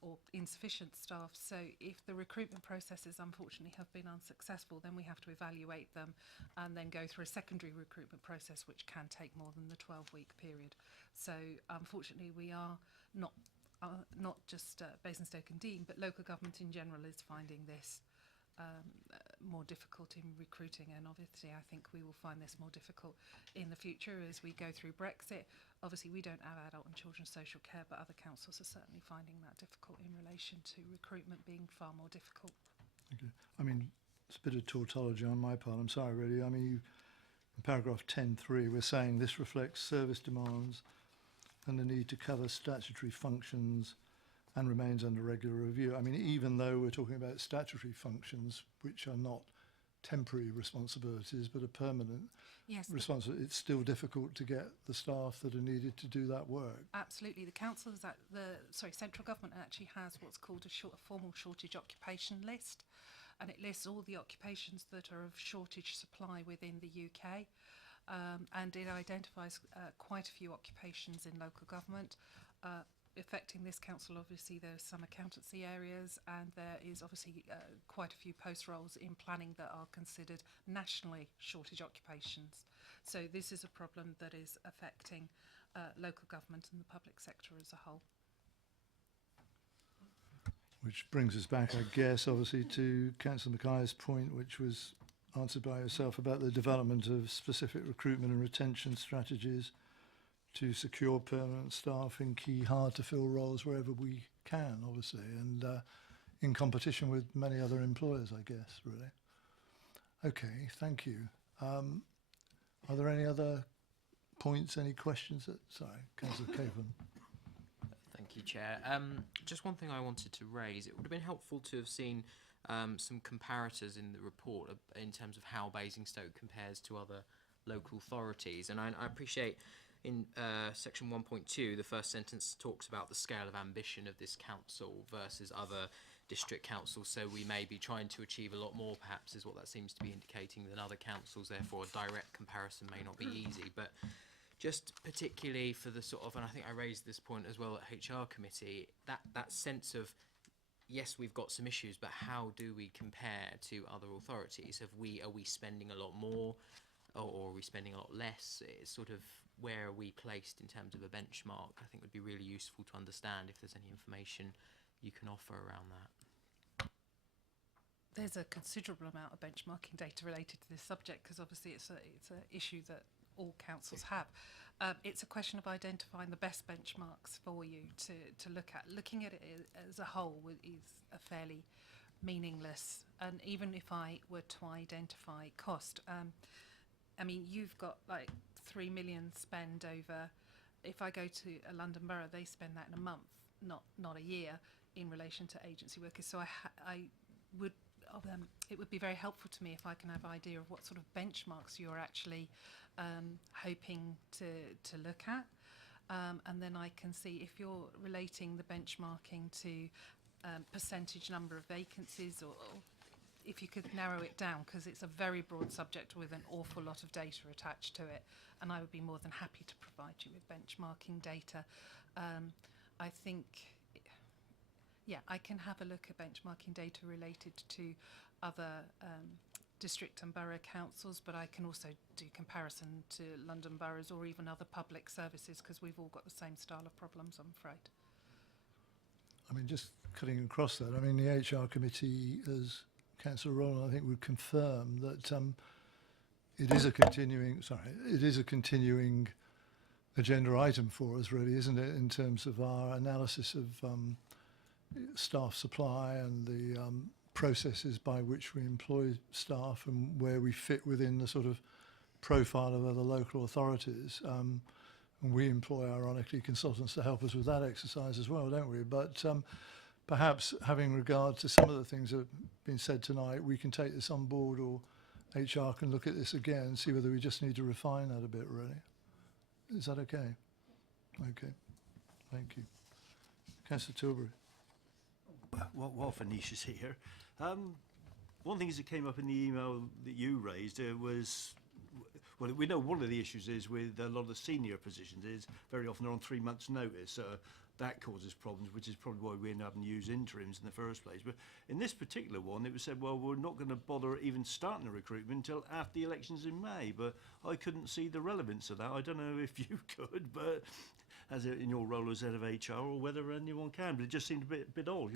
or insufficient staff. So if the recruitment processes unfortunately have been unsuccessful, then we have to evaluate them and then go through a secondary recruitment process, which can take more than the 12-week period. So unfortunately, we are not just Basingstoke and Dean, but local government in general is finding this more difficult in recruiting, and obviously I think we will find this more difficult in the future as we go through Brexit. Obviously we don't have adult and children's social care, but other councils are certainly finding that difficult in relation to recruitment being far more difficult. Okay. I mean, it's a bit of tautology on my part, I'm sorry really. I mean, in paragraph 10.3 we're saying this reflects service demands and the need to cover statutory functions and remains under regular review. I mean, even though we're talking about statutory functions, which are not temporary responsibilities, but a permanent Yes, responsibility, it's still difficult to get the staff that are needed to do that work. absolutely. The council is central government actually has what's called a formal shortage occupation list, and it lists all the occupations that are of shortage supply within the UK. And it identifies quite a few occupations in local government. Affecting this council, obviously there are some accountancy areas, and there is obviously quite a few post roles in planning that are considered nationally shortage occupations. So this is a problem that is affecting local government and the public sector as a whole. Which brings us back, I guess, obviously to Councillor Mackay's point, which was answered by yourself, about the development of specific recruitment and retention strategies to secure permanent staff in key hard-to-fill roles wherever we can, obviously, and in competition with many other employers, I guess, really. Okay, thank you. Are there any other points, any questions? Sorry, Councillor Cavan. Thank you, Chair. Just one thing I wanted to raise. It would have been helpful to have seen some comparators in the report in terms of how Basingstoke compares to other local authorities. And I appreciate in section 1.2, the first sentence talks about the scale of ambition of this council versus other district councils. So we may be trying to achieve a lot more, perhaps, is what that seems to be indicating, than other councils. Therefore, a direct comparison may not be easy. But just particularly for the sort of, and I think I raised this point as well at HR committee, that sense of, yes, we've got some issues, but how do we compare to other authorities? Are we spending a lot more, or are we spending a lot less? It's sort of, where are we placed in terms of a benchmark? I think would be really useful to understand if there's any information you can offer around that. There's a considerable amount of benchmarking data related to this subject, because obviously it's an issue that all councils have. It's a question of identifying the best benchmarks for you to look at. Looking at it as a whole is a fairly meaningless, and even if I were to identify cost, I mean, you've got like 3 million spend over, if I go to a London borough, they spend that in a month, not a year, in relation to agency workers. So it would be very helpful to me if I can have an idea of what sort of benchmarks you're actually hoping to look at. And then I can see if you're relating the benchmarking to percentage number of vacancies, or if you could narrow it down, because it's a very broad subject with an awful lot of data attached to it, and I would be more than happy to provide you with benchmarking data. I think, yeah, I can have a look at benchmarking data related to other district and borough councils, but I can also do comparison to London boroughs or even other public services, because we've all got the same style of problems, I'm afraid. I mean, just cutting across that, I mean, the HR committee, as Councillor Rowland, I think, would confirm that it is a continuing agenda item for us, really, isn't it, in terms of our analysis of staff supply and the processes by which we employ staff and where we fit within the sort of profile of other local authorities. And we employ, ironically, consultants to help us with that exercise as well, don't we? But perhaps having regard to some of the things that have been said tonight, we can take this on board, or HR can look at this again and see whether we just need to refine that a bit, really. Is that okay? Okay. Thank you. Councillor Tilbury. While Phoenicia's here, one thing that came up in the email that you raised was, well, we know one of the issues is with a lot of the senior positions is very often they're on 3 months' notice. That causes problems, which is probably why we end up having to use interims in the first place. But in this particular one, it was said, well, we're not going to bother even starting the recruitment until after the elections in May. But I couldn't see the relevance of that. I don't know if you could, but as in your role as head of HR, or whether anyone can. But it just seemed a bit odd.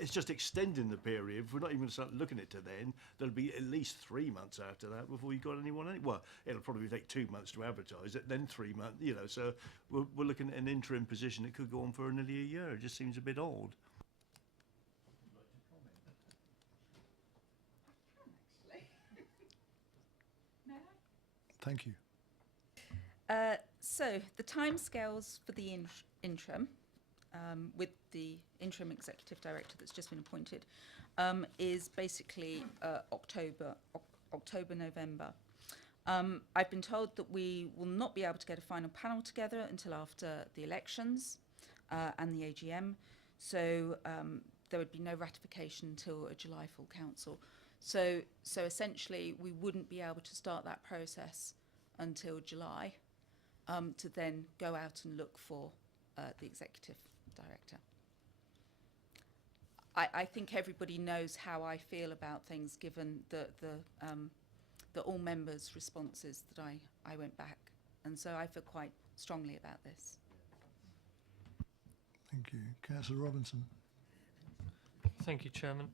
It's just extending the period. If we're not even going to start looking at it to then, there'll be at least 3 months after that before you've got anyone. Well, it'll probably take 2 months to advertise it, then 3 months. You know, so we're looking at an interim position that could go on for nearly a year. It just seems a bit odd. Thank you. So the timescales for the interim, with the interim executive director that's just been appointed, is basically October, November. I've been told that we will not be able to get a final panel together until after the elections and the AGM. So there would be no ratification until a July full council. So essentially, we wouldn't be able to start that process until July, to then go out and look for the executive director. I think everybody knows how I feel about things, given the all members' responses that I went back, and so I feel quite strongly about this. Thank you. Councillor Robinson. Thank you, Chairman.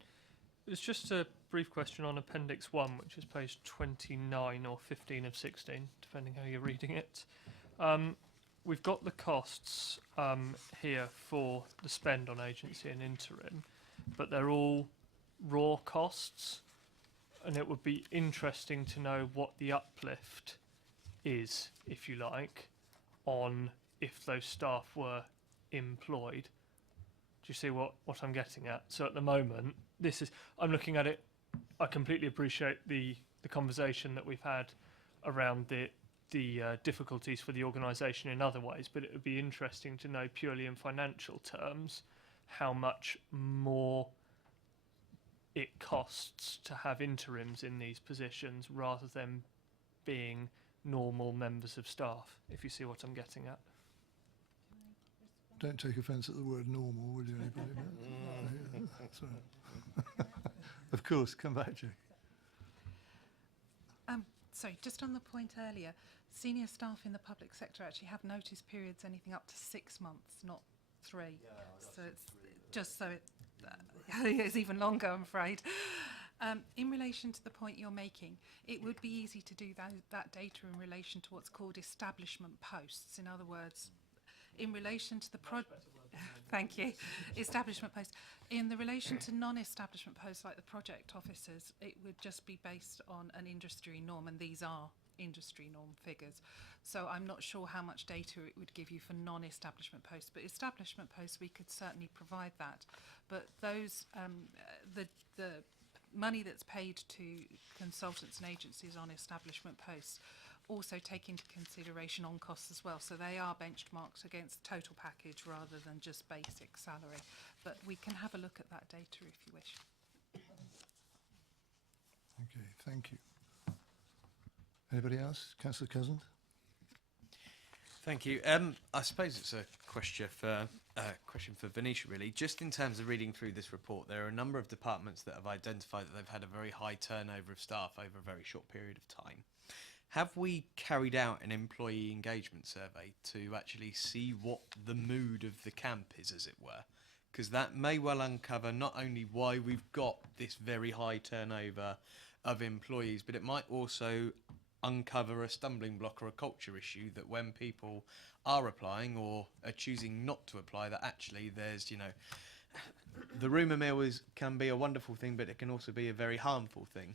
It's just a brief question on Appendix 1, which is page 29 or 15 of 16, depending how you're reading it. We've got the costs here for the spend on agency and interim, but they're all raw costs, and it would be interesting to know what the uplift is, if you like, on if those staff were employed. Do you see what I'm getting at? So at the moment, I'm looking at it, I completely appreciate the conversation that we've had around the difficulties for the organisation in other ways, but it would be interesting to know purely in financial terms how much more it costs to have interims in these positions rather than being normal members of staff, if you see what I'm getting at. Don't take offence at the word normal, would you, anybody? Sorry. Of course, come back, Jackie. Sorry, just on the point earlier, senior staff in the public sector actually have notice periods anything up to 6 months, not 3. So it's just so it's even longer, I'm afraid. In relation to the point you're making, it would be easy to do that data in relation to what's called establishment posts. In other words, in relation to the thank you, establishment posts. In the relation to non-establishment posts like the project officers, it would just be based on an industry norm, and these are industry norm figures. So I'm not sure how much data it would give you for non-establishment posts, but establishment posts we could certainly provide that. But those the money that's paid to consultants and agencies on establishment posts also take into consideration on costs as well. So they are benchmarked against the total package rather than just basic salary. But we can have a look at that data if you wish. Okay, thank you. Anybody else? Councillor Cousins? Thank you. I suppose it's a question for Venetia, really. Just in terms of reading through this report, there are a number of departments that have identified that they've had a very high turnover of staff over a very short period of time. Have we carried out an employee engagement survey to actually see what the mood of the camp is, as it were? Because that may well uncover not only why we've got this very high turnover of employees, but it might also uncover a stumbling block or a culture issue that when people are applying or are choosing not to apply, that actually there's, the rumour mill can be a wonderful thing, but it can also be a very harmful thing.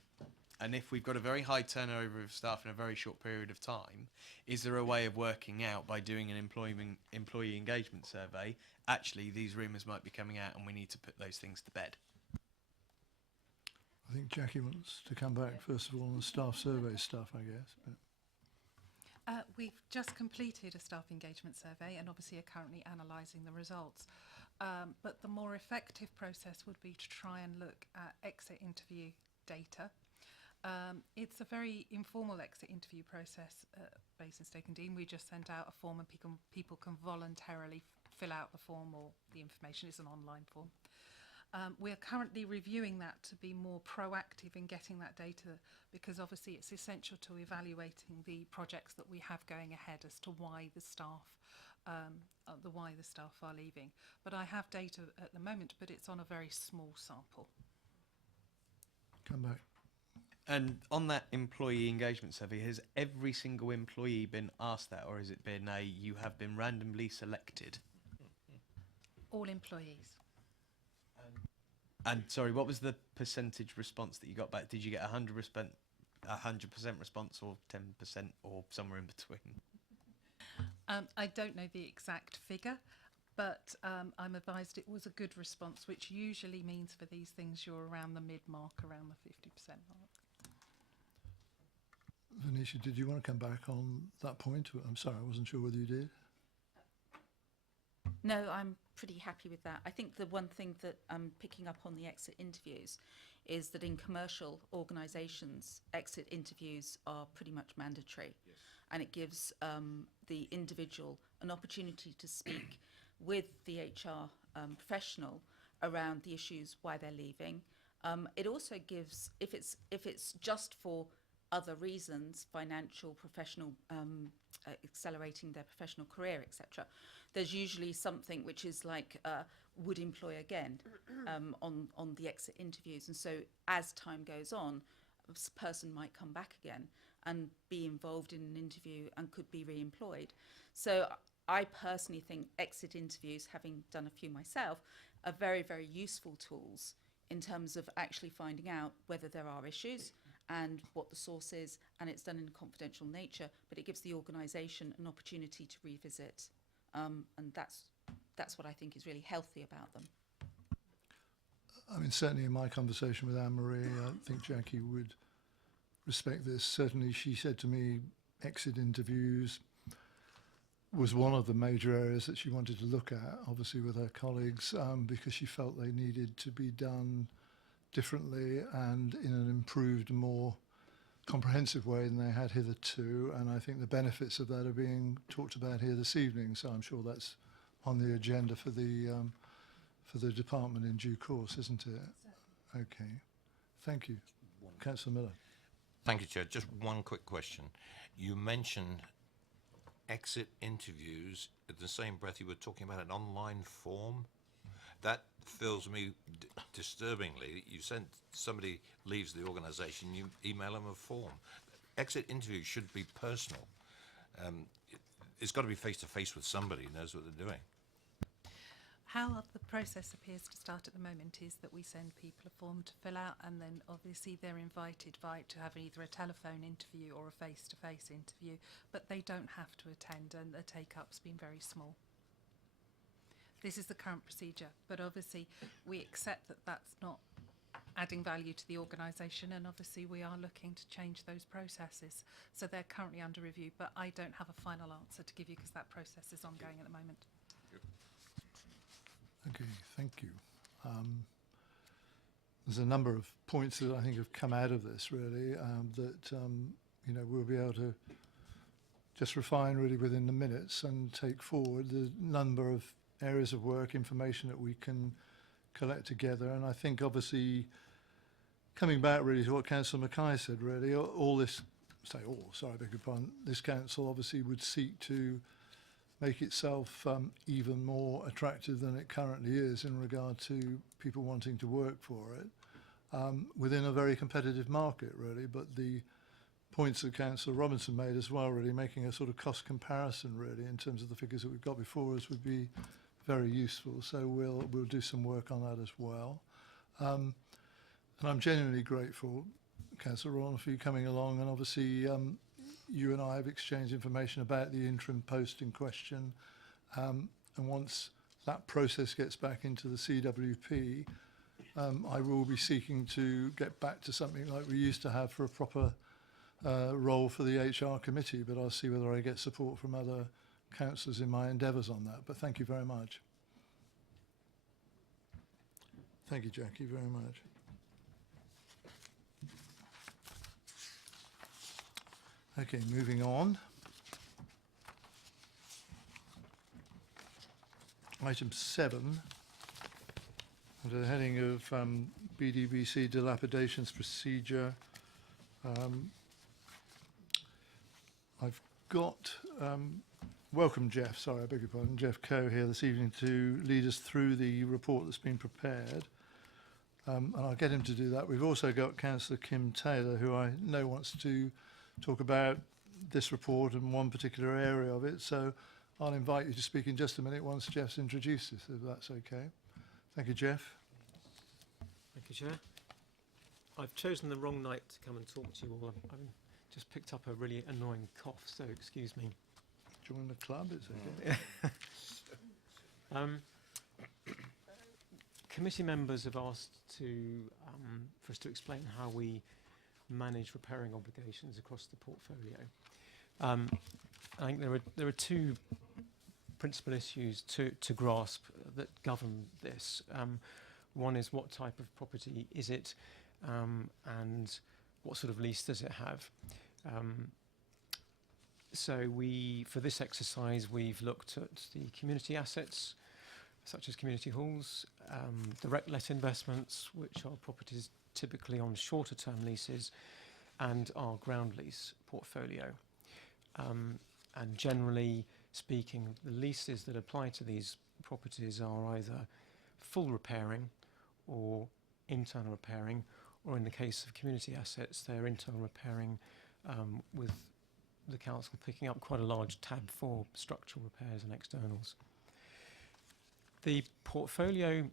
And if we've got a very high turnover of staff in a very short period of time, is there a way of working out by doing an employee engagement survey, actually these rumours might be coming out and we need to put those things to bed? I think Jackie wants to come back first of all on the staff survey stuff, I guess. But We've just completed a staff engagement survey and obviously are currently analysing the results. But the more effective process would be to try and look at exit interview data. It's a very informal exit interview process at Basingstoke and Dean. We just sent out a form and people can voluntarily fill out the form or the information. It's an online form. We're currently reviewing that to be more proactive in getting that data, because obviously it's essential to evaluating the projects that we have going ahead as to why the staff the why the staff are leaving. But I have data at the moment, but it's on a very small sample. Come back. And on that employee engagement survey, has every single employee been asked that, or has it been a you have been randomly selected? All employees. And sorry, what was the percentage response that you got back? Did you get 100% response, or 10%, or somewhere in between? I don't know the exact figure, but I'm advised it was a good response, which usually means for these things you're around the mid-mark, around the 50% mark. Venetia, did you want to come back on that point? I'm sorry, I wasn't sure whether you did. No, I'm pretty happy with that. I think the one thing that I'm picking up on the exit interviews is that in commercial organisations, exit interviews are pretty much mandatory. Yes. And it gives the individual an opportunity to speak with the HR professional around the issues why they're leaving. It also gives, if it's just for other reasons, financial, professional, accelerating their professional career, etc., there's usually something which is like would employ again on the exit interviews. And so as time goes on, a person might come back again and be involved in an interview and could be re-employed. So I personally think exit interviews, having done a few myself, are very, very useful tools in terms of actually finding out whether there are issues and what the source is, and it's done in a confidential nature, but it gives the organisation an opportunity to revisit. And that's what I think is really healthy about them. I mean, certainly in my conversation with Anne-Marie, I think Jackie would respect this. Certainly she said to me exit interviews was one of the major areas that she wanted to look at, obviously with her colleagues, because she felt they needed to be done differently and in an improved, more comprehensive way than they had hitherto. And I think the benefits of that are being talked about here this evening. So I'm sure that's on the agenda for the department in due course, isn't it? Okay. Thank you. Councillor Miller. Thank you, Chair. Just one quick question. You mentioned exit interviews. In the same breath, you were talking about an online form. That fills me disturbingly. You sent somebody leaves the organisation, you email them a form. Exit interviews should be personal. It's got to be face to face with somebody who knows what they're doing. How the process appears to start at the moment is that we send people a form to fill out, and then obviously they're invited to have either a telephone interview or a face-to-face interview, but they don't have to attend, and the take-up's been very small. This is the current procedure, but obviously we accept that that's not adding value to the organisation, and obviously we are looking to change those processes. So they're currently under review, but I don't have a final answer to give you because that process is ongoing at the moment. Okay, thank you. There's a number of points that I think have come out of this really that you know, we'll be able to just refine really within the minutes and take forward the number of areas of work, information that we can collect together. And I think obviously coming back really to what Councillor Mackay said, really, all this, sorry, I beg your pardon, this council obviously would seek to make itself even more attractive than it currently is in regard to people wanting to work for it within a very competitive market, really. But the points that Councillor Robinson made as well, really making a sort of cost comparison, really, in terms of the figures that we've got before us would be very useful. So we'll do some work on that as well. And I'm genuinely grateful, Councillor Ron, for you coming along, and obviously you and I have exchanged information about the interim post in question, and once that process gets back into the CWP, I will be seeking to get back to something like we used to have for a proper role for the HR committee, but I'll see whether I get support from other councillors in my endeavours on that. But thank you very much. Thank you, Jackie, very much. Okay, moving on. Item 7, under the heading of BDBC dilapidations procedure. I've got welcome Jeff, sorry, I beg your pardon, Jeff Coe here this evening to lead us through the report that's been prepared. And I'll get him to do that. We've also got Councillor Kim Taylor, who I know wants to talk about this report and one particular area of it. So I'll invite you to speak in just a minute once Jeff's introduced us, if that's okay. Thank you, Jeff. Thank you, Chair. I've chosen the wrong night to come and talk to you all. I've just picked up a really annoying cough, so excuse me. Join the club, it's okay. Committee members have asked for us to explain how we manage repairing obligations across the portfolio. I think there are two principal issues to grasp that govern this. One is what type of property is it, and what sort of lease does it have. So for this exercise, we've looked at the community assets, such as community halls, direct let investments, which are properties typically on shorter term leases, and our ground lease portfolio. And generally speaking, the leases that apply to these properties are either full repairing or internal repairing, or in the case of community assets, they're internal repairing with the council picking up quite a large tab for structural repairs and externals. The portfolio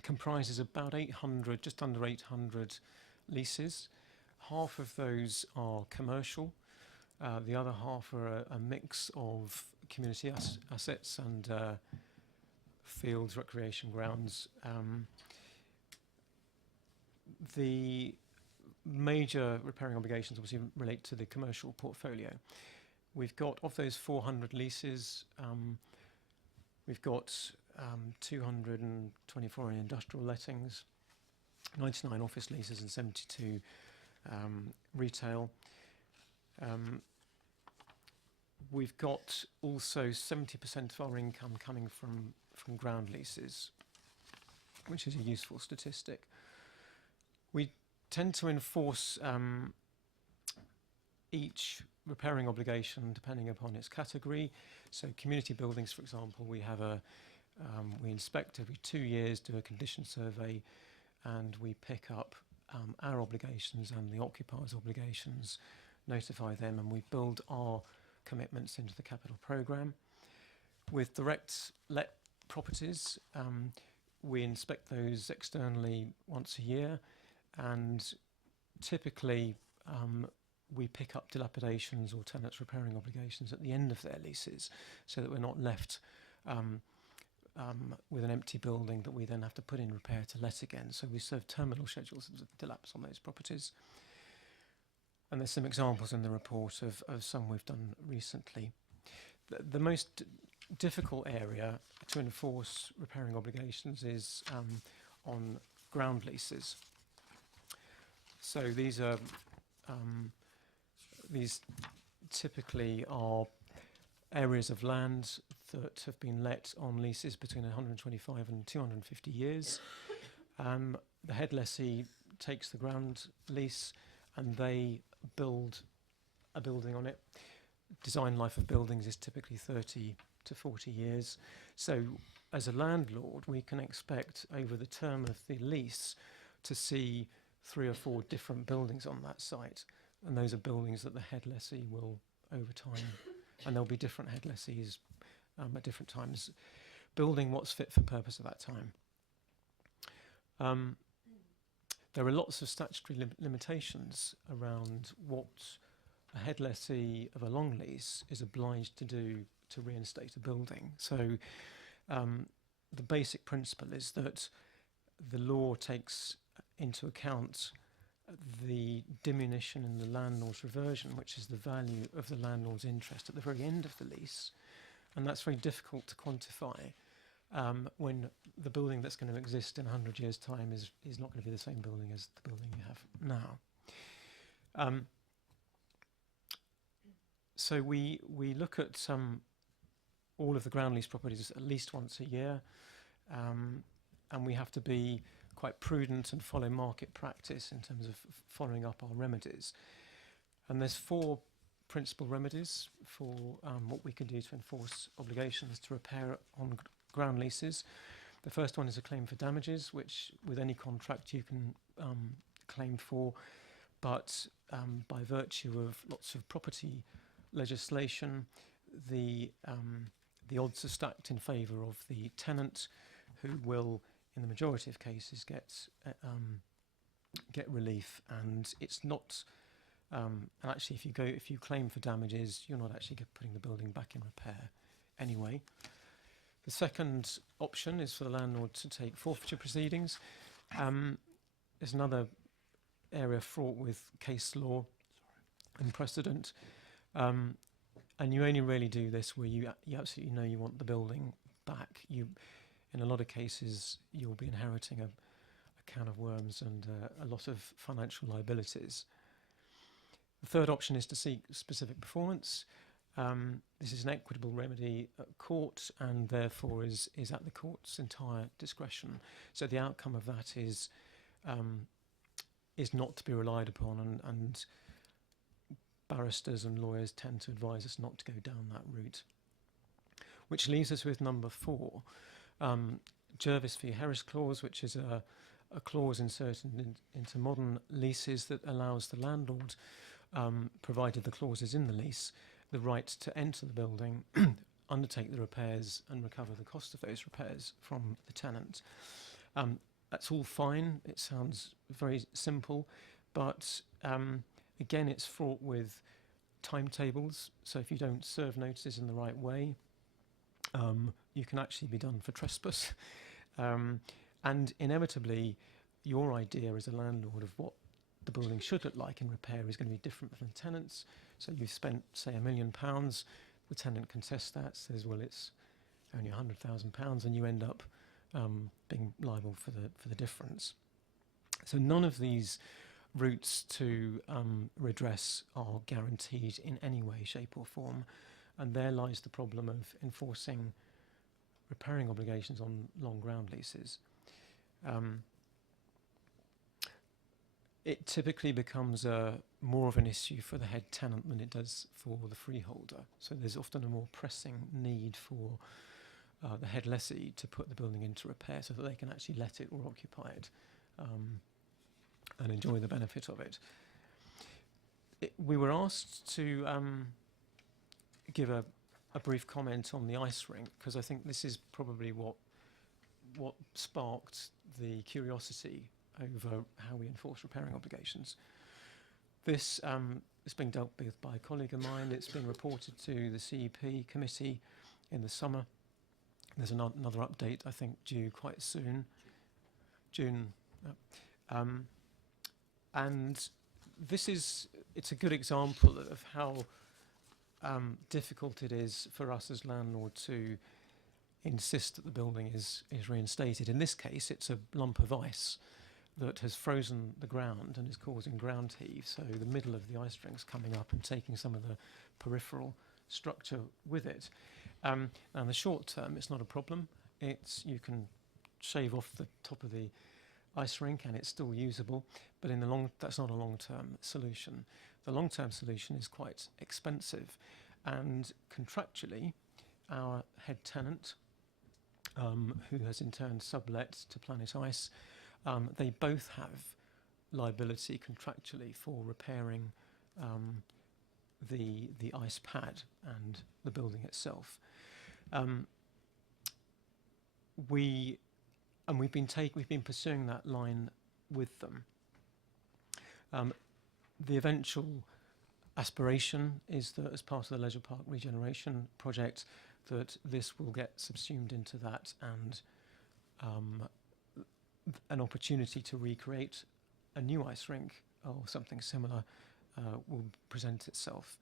comprises about 800, just under 800 leases. Half of those are commercial. The other half are a mix of community assets and fields, recreation grounds. The major repairing obligations obviously relate to the commercial portfolio. We've got, of those 400 leases, we've got 224 in industrial lettings, 99 office leases and 72 retail. We've got also 70% of our income coming from ground leases, which is a useful statistic. We tend to enforce each repairing obligation depending upon its category. So community buildings, for example, we have we inspect every 2 years, do a condition survey, and we pick up our obligations and the occupiers' obligations, notify them, and we build our commitments into the capital programme. With direct let properties, we inspect those externally once a year, and typically we pick up dilapidations or tenants repairing obligations at the end of their leases, so that we're not left with an empty building that we then have to put in repair to let again. So we serve terminal schedules of delapse on those properties. And there's some examples in the report of some we've done recently. The most difficult area to enforce repairing obligations is on ground leases. So these typically are areas of land that have been let on leases between 125 and 250 years. The head lessee takes the ground lease and they build a building on it. Design life of buildings is typically 30 to 40 years. So as a landlord, we can expect over the term of the lease to see 3 or 4 different buildings on that site. And those are buildings that the head lessee will, over time, and there'll be different head lessees at different times, building what's fit for purpose at that time. There are lots of statutory limitations around what a head lessee of a long lease is obliged to do to reinstate a building. So the basic principle is that the law takes into account the diminution in the landlord's reversion, which is the value of the landlord's interest at the very end of the lease. And that's very difficult to quantify when the building that's going to exist in 100 years' time is not going to be the same building as the building you have now. So we look at all of the ground lease properties at least once a year, and we have to be quite prudent and follow market practice in terms of following up our remedies. And there's 4 principal remedies for what we can do to enforce obligations to repair on ground leases. The first one is a claim for damages, which with any contract you can claim for, but by virtue of lots of property legislation, the odds are stacked in favour of the tenant, who will, in the majority of cases, get relief. And it's not actually, if you claim for damages, you're not actually putting the building back in repair anyway. The second option is for the landlord to take forfeiture proceedings. There's another area fraught with case law and precedent. And you only really do this where you absolutely know you want the building back. In a lot of cases, you'll be inheriting a can of worms and a lot of financial liabilities. The third option is to seek specific performance. This is an equitable remedy at court, and therefore is at the court's entire discretion. So the outcome of that is not to be relied upon, and barristers and lawyers tend to advise us not to go down that route. Which leaves us with number 4, Jervis v. Harris clause, which is a clause inserted into modern leases that allows the landlord, provided the clause is in the lease, the right to enter the building, undertake the repairs and recover the cost of those repairs from the tenant. That's all fine. It sounds very simple, but again, it's fraught with timetables. So if you don't serve notices in the right way, you can actually be done for trespass. And inevitably, your idea as a landlord of what the building should look like in repair is going to be different from the tenant's. So you've spent, say, £1 million, the tenant contests that, says, well, it's only £100,000, and you end up being liable for the difference. So none of these routes to redress are guaranteed in any way, shape or form, and there lies the problem of enforcing repairing obligations on long ground leases. It typically becomes more of an issue for the head tenant than it does for the freeholder. So there's often a more pressing need for the head lessee to put the building into repair so that they can actually let it or occupy it and enjoy the benefit of it. We were asked to give a brief comment on the ice rink, because I think this is probably what sparked the curiosity over how we enforce repairing obligations. This is being dealt with by a colleague of mine. It's being reported to the CEP committee in the summer. There's another update, I think, due quite soon. June. And it's a good example of how difficult it is for us as landlord to insist that the building is reinstated. In this case, it's a lump of ice that has frozen the ground and is causing ground heave. So the middle of the ice rink's coming up and taking some of the peripheral structure with it. Now, in the short term, it's not a problem. You can shave off the top of the ice rink and it's still usable, but that's not a long-term solution. The long-term solution is quite expensive, and contractually, our head tenant, who has in turn sublet to Planet Ice, they both have liability contractually for repairing the ice pad and the building itself. We've been pursuing that line with them. The eventual aspiration is that, as part of the Leisure Park regeneration project, that this will get subsumed into that, and an opportunity to recreate a new ice rink or something similar will present itself.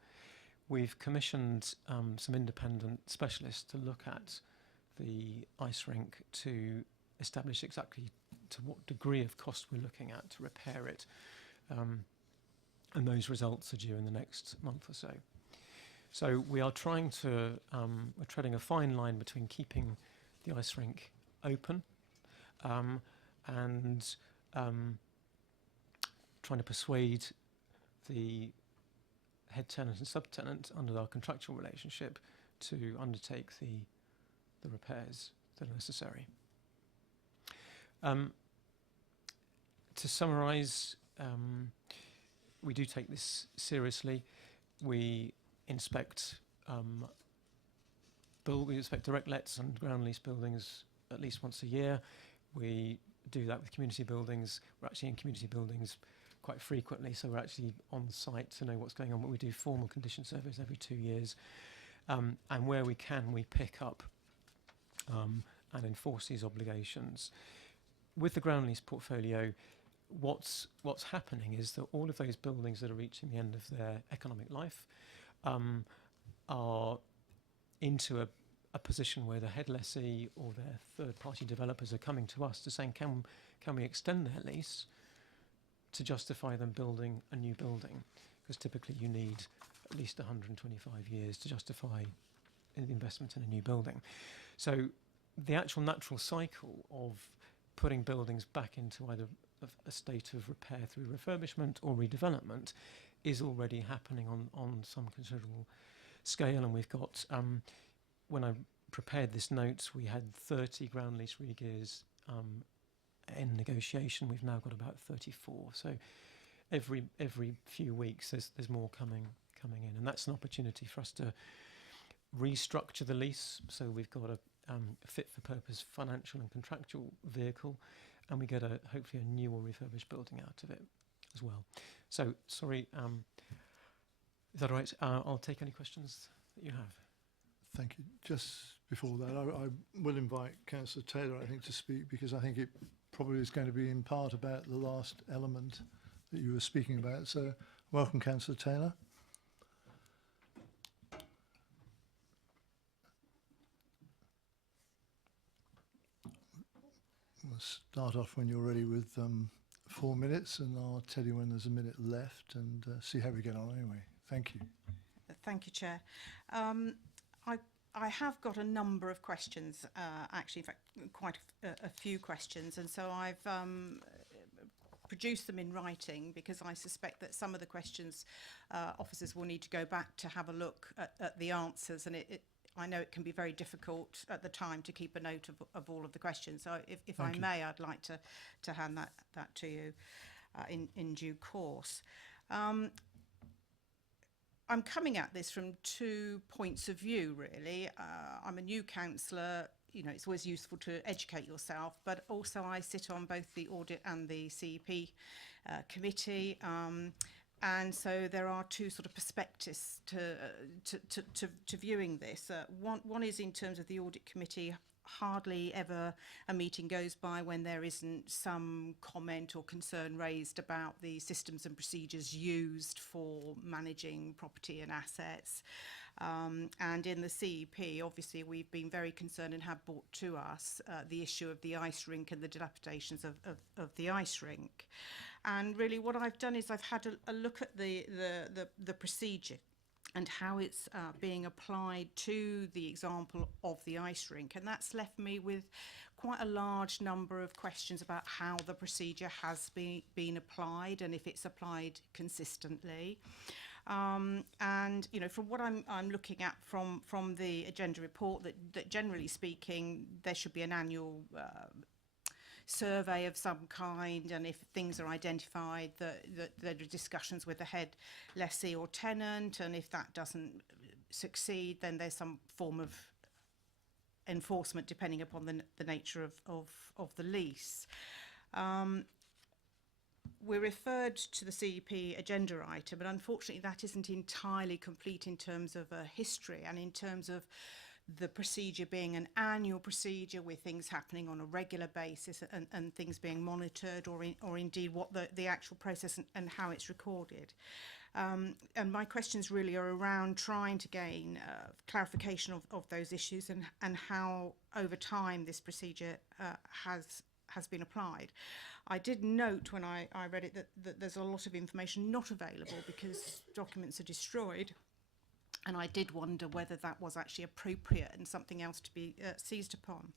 We've commissioned some independent specialists to look at the ice rink to establish exactly to what degree of cost we're looking at to repair it. And those results are due in the next month or so. So we are trying to, we're treading a fine line between keeping the ice rink open and trying to persuade the head tenant and subtenant under our contractual relationship to undertake the repairs that are necessary. To summarise, we do take this seriously. We inspect direct lets and ground lease buildings at least once a year. We do that with community buildings. We're actually in community buildings quite frequently, so we're actually on site to know what's going on. But we do formal condition surveys every 2 years, and where we can, we pick up and enforce these obligations. With the ground lease portfolio, what's happening is that all of those buildings that are reaching the end of their economic life are into a position where the head lessee or their third-party developers are coming to us to saying, can we extend their lease to justify them building a new building? Because typically you need at least 125 years to justify the investment in a new building. So the actual natural cycle of putting buildings back into either a state of repair through refurbishment or redevelopment is already happening on some considerable scale. And we've got, when I prepared this note, we had 30 ground lease regears in negotiation. We've now got about 34. So every few weeks there's more coming in, and that's an opportunity for us to restructure the lease. So we've got a fit for purpose financial and contractual vehicle, and we get hopefully a new or refurbished building out of it as well. So sorry, is that all right? I'll take any questions that you have. Thank you. Just before that, I will invite Councillor Taylor, I think, to speak, because I think it probably is going to be in part about the last element that you were speaking about. So welcome, Councillor Taylor. We'll start off when you're ready with 4 minutes, and I'll tell you when there's a minute left, and see how we get on anyway. Thank you. Thank you, Chair. I have got a number of questions, actually, in fact, quite a few questions, and so I've produced them in writing because I suspect that some of the questions officers will need to go back to have a look at the answers, and I know it can be very difficult at the time to keep a note of all of the questions. So if I may, I'd like to hand that to you in due course. I'm coming at this from 2 points of view, really. I'm a new councillor. You know, it's always useful to educate yourself, but also I sit on both the audit and the CEP committee. And so there are two sort of perspectives to viewing this. One is in terms of the audit committee. Hardly ever a meeting goes by when there isn't some comment or concern raised about the systems and procedures used for managing property and assets. And in the CEP, obviously, we've been very concerned and have brought to us the issue of the ice rink and the dilapidations of the ice rink. And really what I've done is I've had a look at the procedure and how it's being applied to the example of the ice rink. And that's left me with quite a large number of questions about how the procedure has been applied and if it's applied consistently. And, you know, from what I'm looking at from the agenda report, that generally speaking, there should be an annual survey of some kind, and if things are identified that there are discussions with the head lessee or tenant, and if that doesn't succeed, then there's some form of enforcement depending upon the nature of the lease. We're referred to the CEP agenda item, but unfortunately that isn't entirely complete in terms of a history and in terms of the procedure being an annual procedure with things happening on a regular basis and things being monitored, or indeed what the actual process and how it's recorded. And my questions really are around trying to gain clarification of those issues and how over time this procedure has been applied. I did note when I read it that there's a lot of information not available because documents are destroyed. And I did wonder whether that was actually appropriate and something else to be seized upon.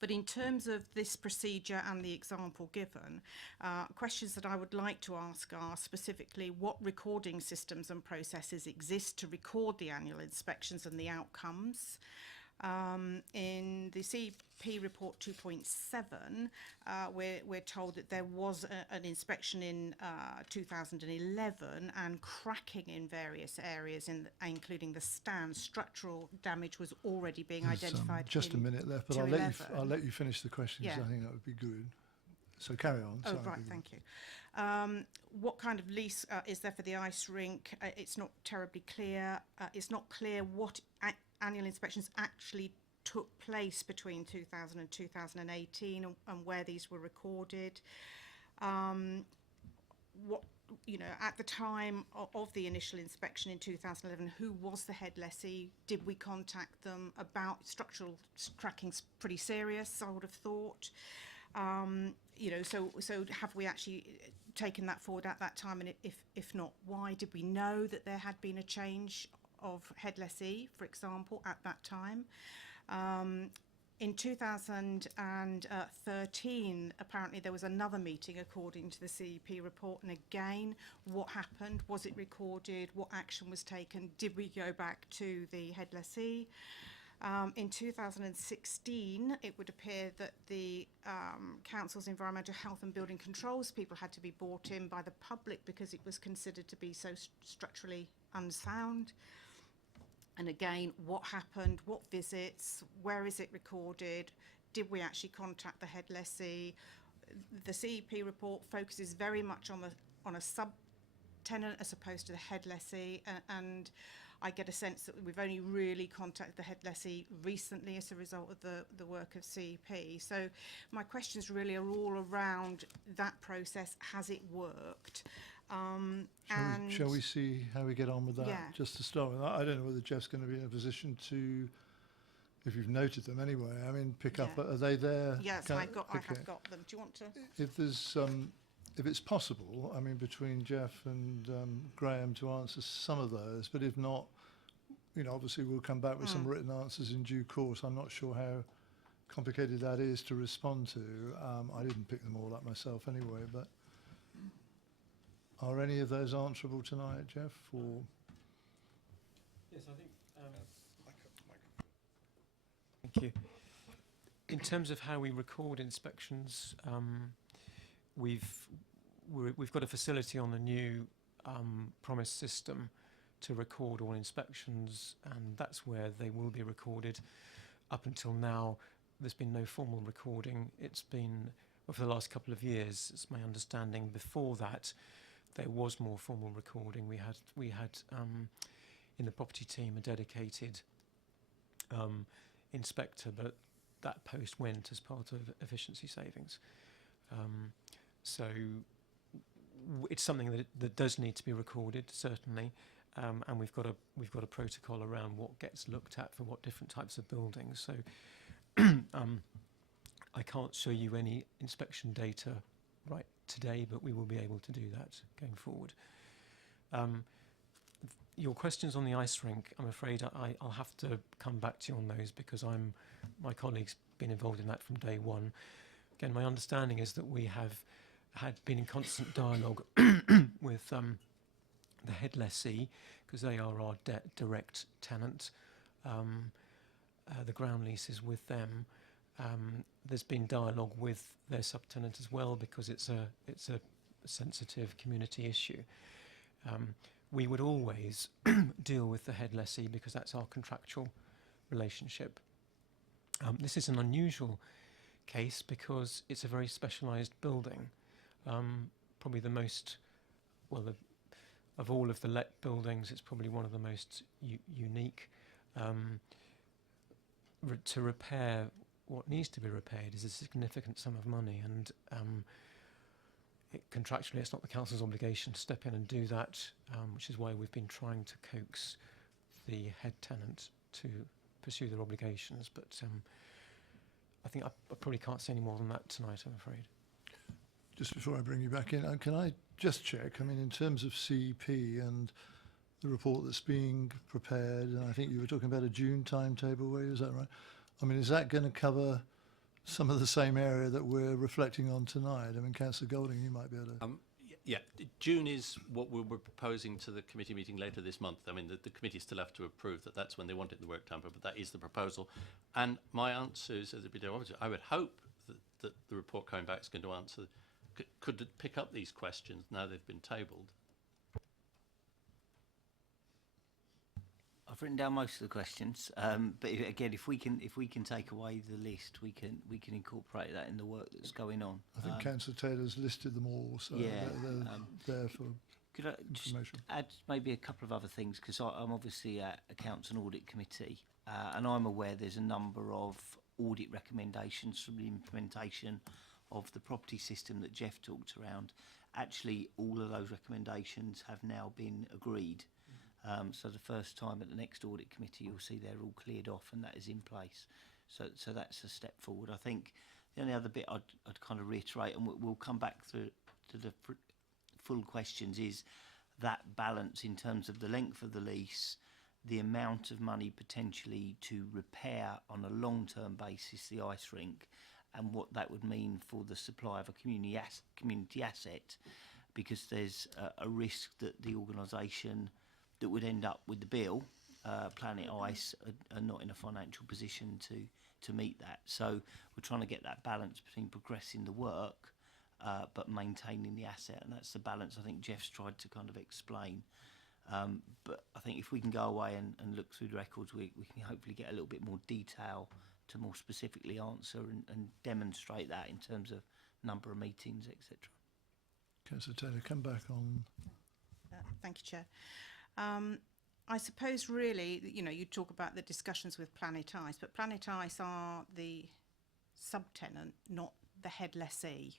But in terms of this procedure and the example given, questions that I would like to ask are specifically what recording systems and processes exist to record the annual inspections and the outcomes. In the CP report 2.7, we're told that there was an inspection in 2011 and cracking in various areas, including the stand. Structural damage was already being There's, identified. just a in minute left, but 2011. I'll let you finish the questions. Yeah. I think that would be good. So carry on. Oh, Sorry, right, Vivian. thank you. What kind of lease is there for the ice rink? It's not terribly clear. It's not clear what annual inspections actually took place between 2000 and 2018 and where these were recorded. What, you know, at the time of the initial inspection in 2011, who was the head lessee? Did we contact them about structural cracking's pretty serious, I would have thought. You know, so have we actually taken that forward at that time? And if not, why? Did we know that there had been a change of head lessee, for example, at that time? In 2013, apparently there was another meeting according to the CEP report, and again, what happened? Was it recorded? What action was taken? Did we go back to the head lessee? In 2016, it would appear that the Council's environmental health and building controls people had to be brought in by the public because it was considered to be so structurally unsound. And again, what happened? What visits? Where is it recorded? Did we actually contact the head lessee? The CEP report focuses very much on a sub-tenant as opposed to the head lessee, and I get a sense that we've only really contacted the head lessee recently as a result of the work of CEP. So my questions really are all around that process. Has it worked? Shall we see how we get on with that? Yeah. Just to start with, I don't know whether Jeff's going to be in a position to, if you've noted them anyway, I mean, pick up, Yeah. are they there? Yes, Can- I have got okay. them. Do you want to? If there's, if it's possible, I mean, between Jeff and Graham to answer some of those, but if not, you know, obviously we'll come back with some written answers in due course. I'm not sure how complicated that is to respond to. I didn't pick them all up myself anyway, but are any of those answerable tonight, Jeff? Or Yes, I think. Thank you. In terms of how we record inspections, we've got a facility on the new Promise system to record all inspections, and that's where they will be recorded. Up until now, there's been no formal recording. It's been, well, for the last couple of years, it's my understanding. Before that, there was more formal recording. We had in the property team a dedicated inspector, but that post went as part of efficiency savings. So it's something that does need to be recorded, certainly, and we've got a protocol around what gets looked at for what different types of buildings. So I can't show you any inspection data right today, but we will be able to do that going forward. Your questions on the ice rink, I'm afraid I'll have to come back to you on those because my colleague's been involved in that from day one. Again, my understanding is that we have been in constant dialogue with the head lessee, because they are our direct tenant. The ground lease is with them. There's been dialogue with their subtenant as well because it's a sensitive community issue. We would always deal with the head lessee because that's our contractual relationship. This is an unusual case because it's a very specialised building. Probably the most, of all of the let buildings, it's probably one of the most unique. To repair what needs to be repaired is a significant sum of money, and contractually it's not the council's obligation to step in and do that, which is why we've been trying to coax the head tenant to pursue their obligations. But I think I probably can't say any more than that tonight, I'm afraid. just before I bring you back in, can I just check, I mean, in terms of CEP and the report that's being prepared, and I think you were talking about a June timetable, is that right? I mean, is that going to cover some of the same area that we're reflecting on tonight. I mean, Councillor Golding, you might be able to... Yeah, June is what we're proposing to the committee meeting later this month. I mean, the committee still have to approve that that's when they want it in the work time, but that is the proposal. And my answer is, as a bit of, I would hope that the report coming back is going to answer, could it pick up these questions now they've been tabled. I've written down most of the questions, but again, if we can take away the list, we can incorporate that in the work that's going on. I think Councillor Taylor's listed them all, so yeah, they're there for could I just add maybe a couple of other things, because I'm obviously at Accounts and Audit Committee, and I'm aware there's a number of audit recommendations from the implementation of the property system that Jeff talked around. Actually, all of those recommendations have now been agreed. So the first time at the next audit committee, you'll see they're all cleared off and that is in place. So that's a step forward. I think the only other bit I'd kind of reiterate, and we'll come back to the full questions, is that balance in terms of the length of the lease, the amount of money potentially to repair on a long-term basis the ice rink, and what that would mean for the supply of a community asset, because there's a risk that the organisation that would end up with the bill, Planet Ice, are not in a financial position to meet that. So we're trying to get that balance between progressing the work but maintaining the asset, and that's the balance I think Jeff's tried to kind of explain. But I think if we can go away and look through the records, we can hopefully get a little bit more detail to more specifically answer and demonstrate that in terms of number of meetings, etc. Councillor Taylor, come back on. Thank you, Chair. I suppose really, you know, you talk about the discussions with Planet Ice, but Planet Ice are the subtenant, not the head lessee.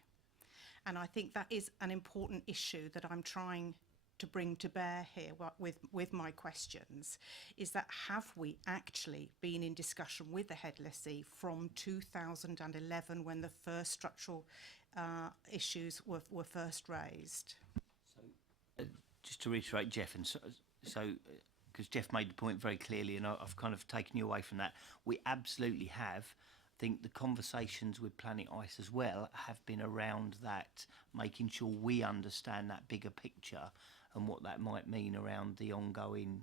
And I think that is an important issue that I'm trying to bring to bear here with my questions, is that have we actually been in discussion with the head lessee from 2011 when the first structural issues were first raised? So just to reiterate, Jeff, and so because Jeff made the point very clearly, and I've kind of taken you away from that, we absolutely have. I think the conversations with Planet Ice as well have been around that, making sure we understand that bigger picture and what that might mean around the ongoing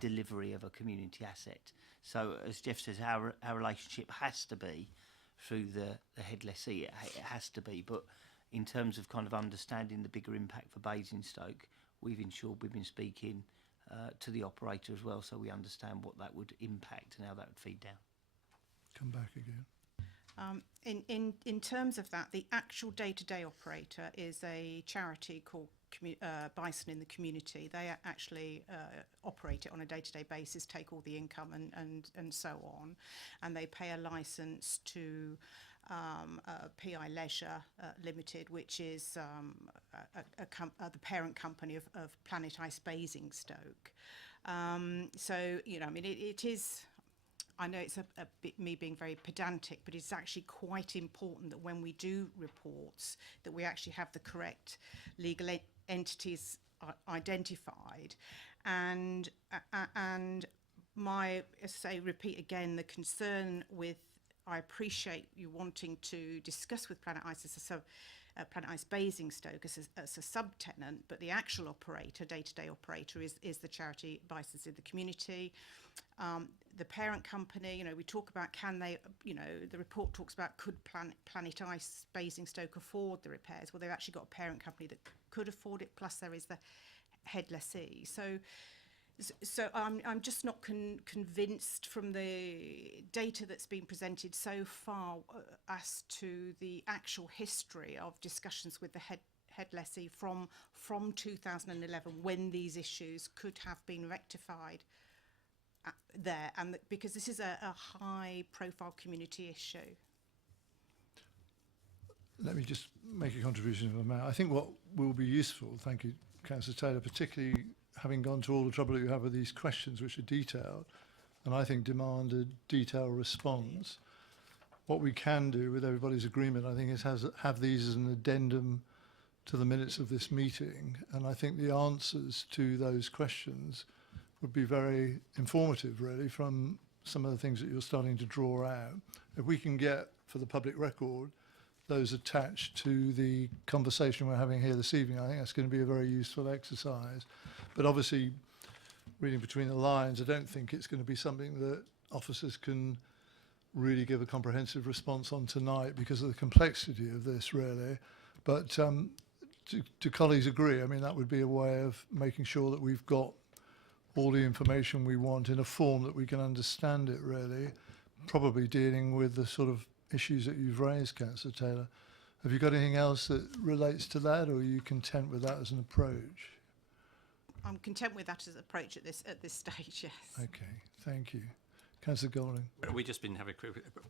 delivery of a community asset. So as Jeff says, our relationship has to be through the head lessee, it has to be, but in terms of kind of understanding the bigger impact for Basingstoke, we've ensured we've been speaking to the operator as well, so we understand what that would impact and how that would feed down. Come back again. In terms of that, the actual day-to-day operator is a charity called Bison in the Community. They actually operate it on a day-to-day basis, take all the income and so on, and they pay a licence to PI Leisure Limited, which is the parent company of Planet Ice Basingstoke. So, you know, I mean, it is, I know it's a bit me being very pedantic, but it's actually quite important that when we do reports, that we actually have the correct legal entities identified. And my, as I say, repeat again, the concern with, I appreciate you wanting to discuss with Planet Ice as Planet Ice Basingstoke as a subtenant, but the actual operator, day-to-day operator, is the charity Bisons in the Community. The parent company, you know, we talk about can they, you know, the report talks about could Planet Ice Basingstoke afford the repairs? Well, they've actually got a parent company that could afford it, plus there is the head lessee. So I'm just not convinced from the data that's been presented so far as to the actual history of discussions with the head lessee from 2011, when these issues could have been rectified there, and because this is a high-profile community issue. Let me just make a contribution if I may. I think what will be useful, thank you, Councillor Taylor, particularly having gone to all the trouble that you have with these questions, which are detailed, and I think demand a detailed response. What we can do with everybody's agreement, I think, is have these as an addendum to the minutes of this meeting, and I think the answers to those questions would be very informative, really, from some of the things that you're starting to draw out. If we can get, for the public record, those attached to the conversation we're having here this evening, I think that's going to be a very useful exercise. But obviously, reading between the lines, I don't think it's going to be something that officers can really give a comprehensive response on tonight because of the complexity of this, really. But do colleagues agree? I mean, that would be a way of making sure that we've got all the information we want in a form that we can understand it, really, probably dealing with the sort of issues that you've raised, Councillor Taylor. Have you got anything else that relates to that, or are you content with that as an approach? I'm content with that as an approach at this stage, yes. Okay, thank you. Councillor Golding. We've just been having,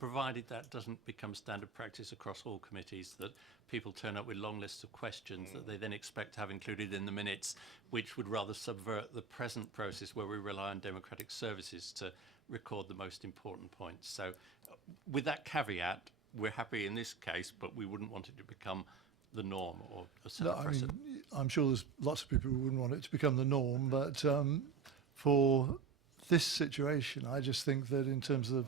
provided that doesn't become standard practice across all committees, that people turn up with long lists of questions that they then expect to have included in the minutes, which would rather subvert the present process where we rely on democratic services to record the most important points. So with that caveat, we're happy in this case, but we wouldn't want it to become the norm or a set of precedent. I mean, I'm sure there's lots of people who wouldn't want it to become the norm, but for this situation, I just think that in terms of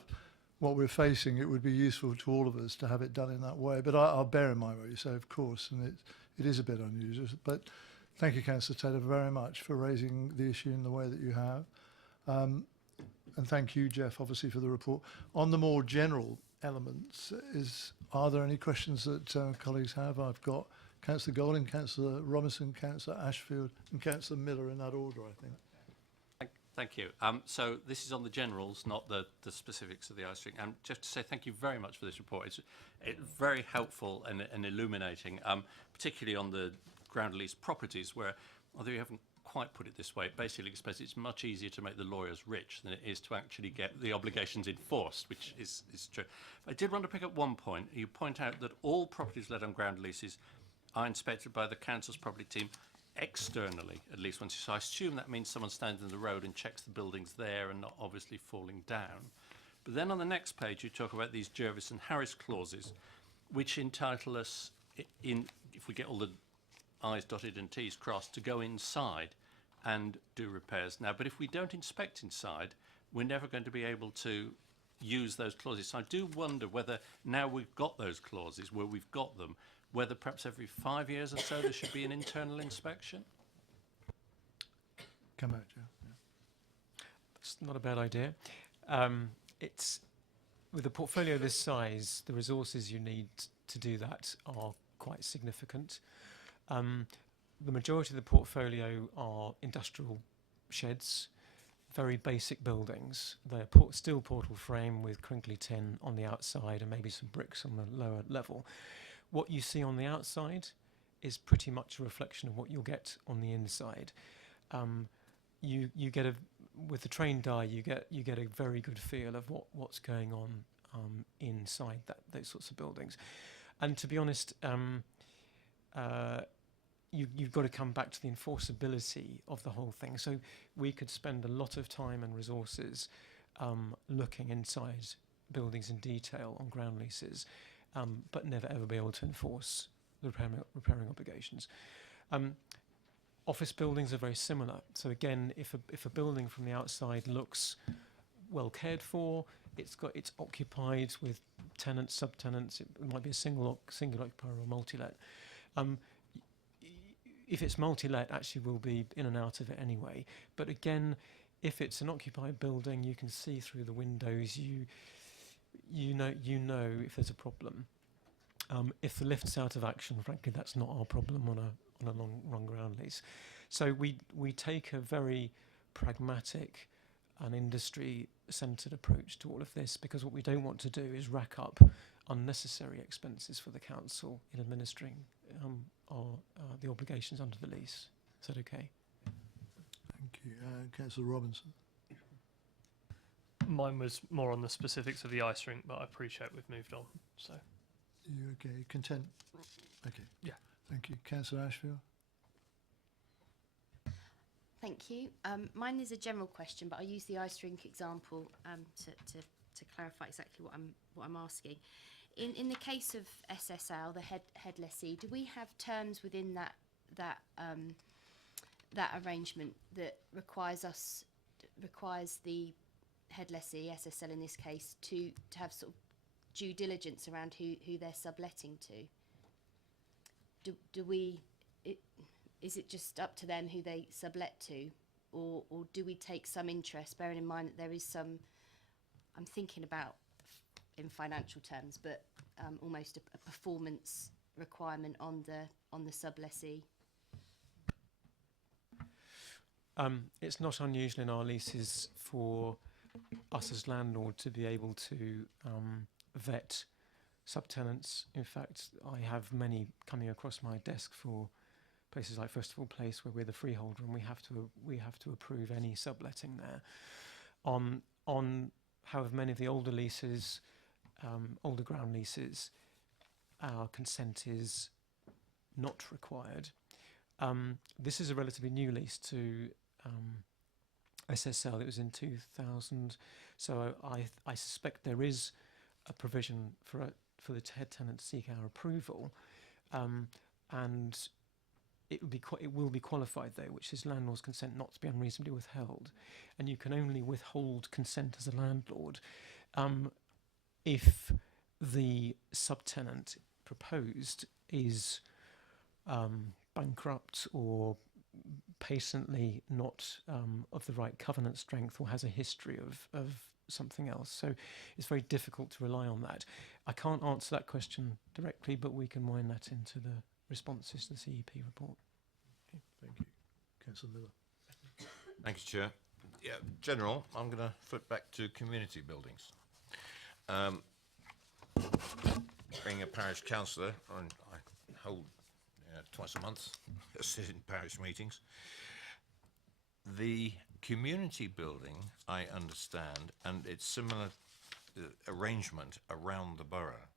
what we're facing, it would be useful to all of us to have it done in that way. But I'll bear in mind what you say, of course, and it is a bit unusual. But thank you, Councillor Taylor, very much for raising the issue in the way that you have. And thank you, Jeff, obviously, for the report. On the more general elements, are there any questions that colleagues have? I've got Councillor Golding, Councillor Robinson, Councillor Ashfield and Councillor Miller in that order, I think. Thank you. So this is on the generals, not the specifics of the ice rink. And just to say thank you very much for this report. It's very helpful and illuminating, particularly on the ground lease properties where, although you haven't quite put it this way, it basically explains it's much easier to make the lawyers rich than it is to actually get the obligations enforced, which is true. I did want to pick up one point. You point out that all properties let on ground leases are inspected by the council's property team externally, at least once. So I assume that means someone stands in the road and checks the buildings there and not obviously falling down. But then on the next page you talk about these Jervis and Harris clauses, which entitle us, if we get all the I's dotted and T's crossed, to go inside and do repairs. Now, but if we don't inspect inside, we're never going to be able to use those clauses. So I do wonder whether now we've got those clauses, where we've got them, whether perhaps every 5 years or so there should be an internal inspection. Come out, Joe. Yeah. That's not a bad idea. It's with a portfolio this size, the resources you need to do that are quite significant. The majority of the portfolio are industrial sheds, very basic buildings. They're steel portal frame with crinkly tin on the outside and maybe some bricks on the lower level. What you see on the outside is pretty much a reflection of what you'll get on the inside. You get with the trained eye, you get a very good feel of what's going on inside those sorts of buildings. And to be honest, you've got to come back to the enforceability of the whole thing. So we could spend a lot of time and resources looking inside buildings in detail on ground leases, but never ever be able to enforce the repairing obligations. Office buildings are very similar. So again, if a building from the outside looks well cared for, it's occupied with tenants, subtenants. It might be a single occupier or multi-let. If it's multi-let, actually we'll be in and out of it anyway. But again, if it's an occupied building, you can see through the windows. You know if there's a problem. If the lift's out of action, frankly, that's not our problem on a long ground lease. So we take a very pragmatic and industry-centred approach to all of this, because what we don't want to do is rack up unnecessary expenses for the council in administering the obligations under the lease. Is that okay? Thank you. Councillor Robinson. Mine was more on the specifics of the ice rink, but I appreciate we've moved on. So, You okay? Content? Okay. Yeah. Thank you. Councillor Ashfield. Thank you. Mine is a general question, but I'll use the ice rink example to clarify exactly what I'm asking. In the case of SSL, the head lessee, do we have terms within that arrangement that requires the head lessee, SSL in this case, to have sort of due diligence around who they're subletting to? Is it just up to them who they sublet to, or do we take some interest, bearing in mind that there is some, I'm thinking about in financial terms, but almost a performance requirement on the sublessee? It's not unusual in our leases for us as landlord to be able to vet subtenants. In fact, I have many coming across my desk for places like Festival Place, where we're the freeholder, and we have to approve any subletting there. On however, many of the older leases, older ground leases, our consent is not required. This is a relatively new lease to SSL. It was in 2000, so I suspect there is a provision for the head tenant to seek our approval, and it will be qualified though, which is landlord's consent not to be unreasonably withheld, and you can only withhold consent as a landlord if the subtenant proposed is bankrupt or patently not of the right covenant strength, or has a history of something else. So it's very difficult to rely on that. I can't answer that question directly, but we can wind that into the responses to the CEP report. Okay, thank you. Councillor Miller. Thank you, Chair. Yeah, General, I'm going to flip back to community buildings. Being a parish councillor, and I hold twice a month sit in parish meetings. The community building, I understand, and its similar arrangement around the borough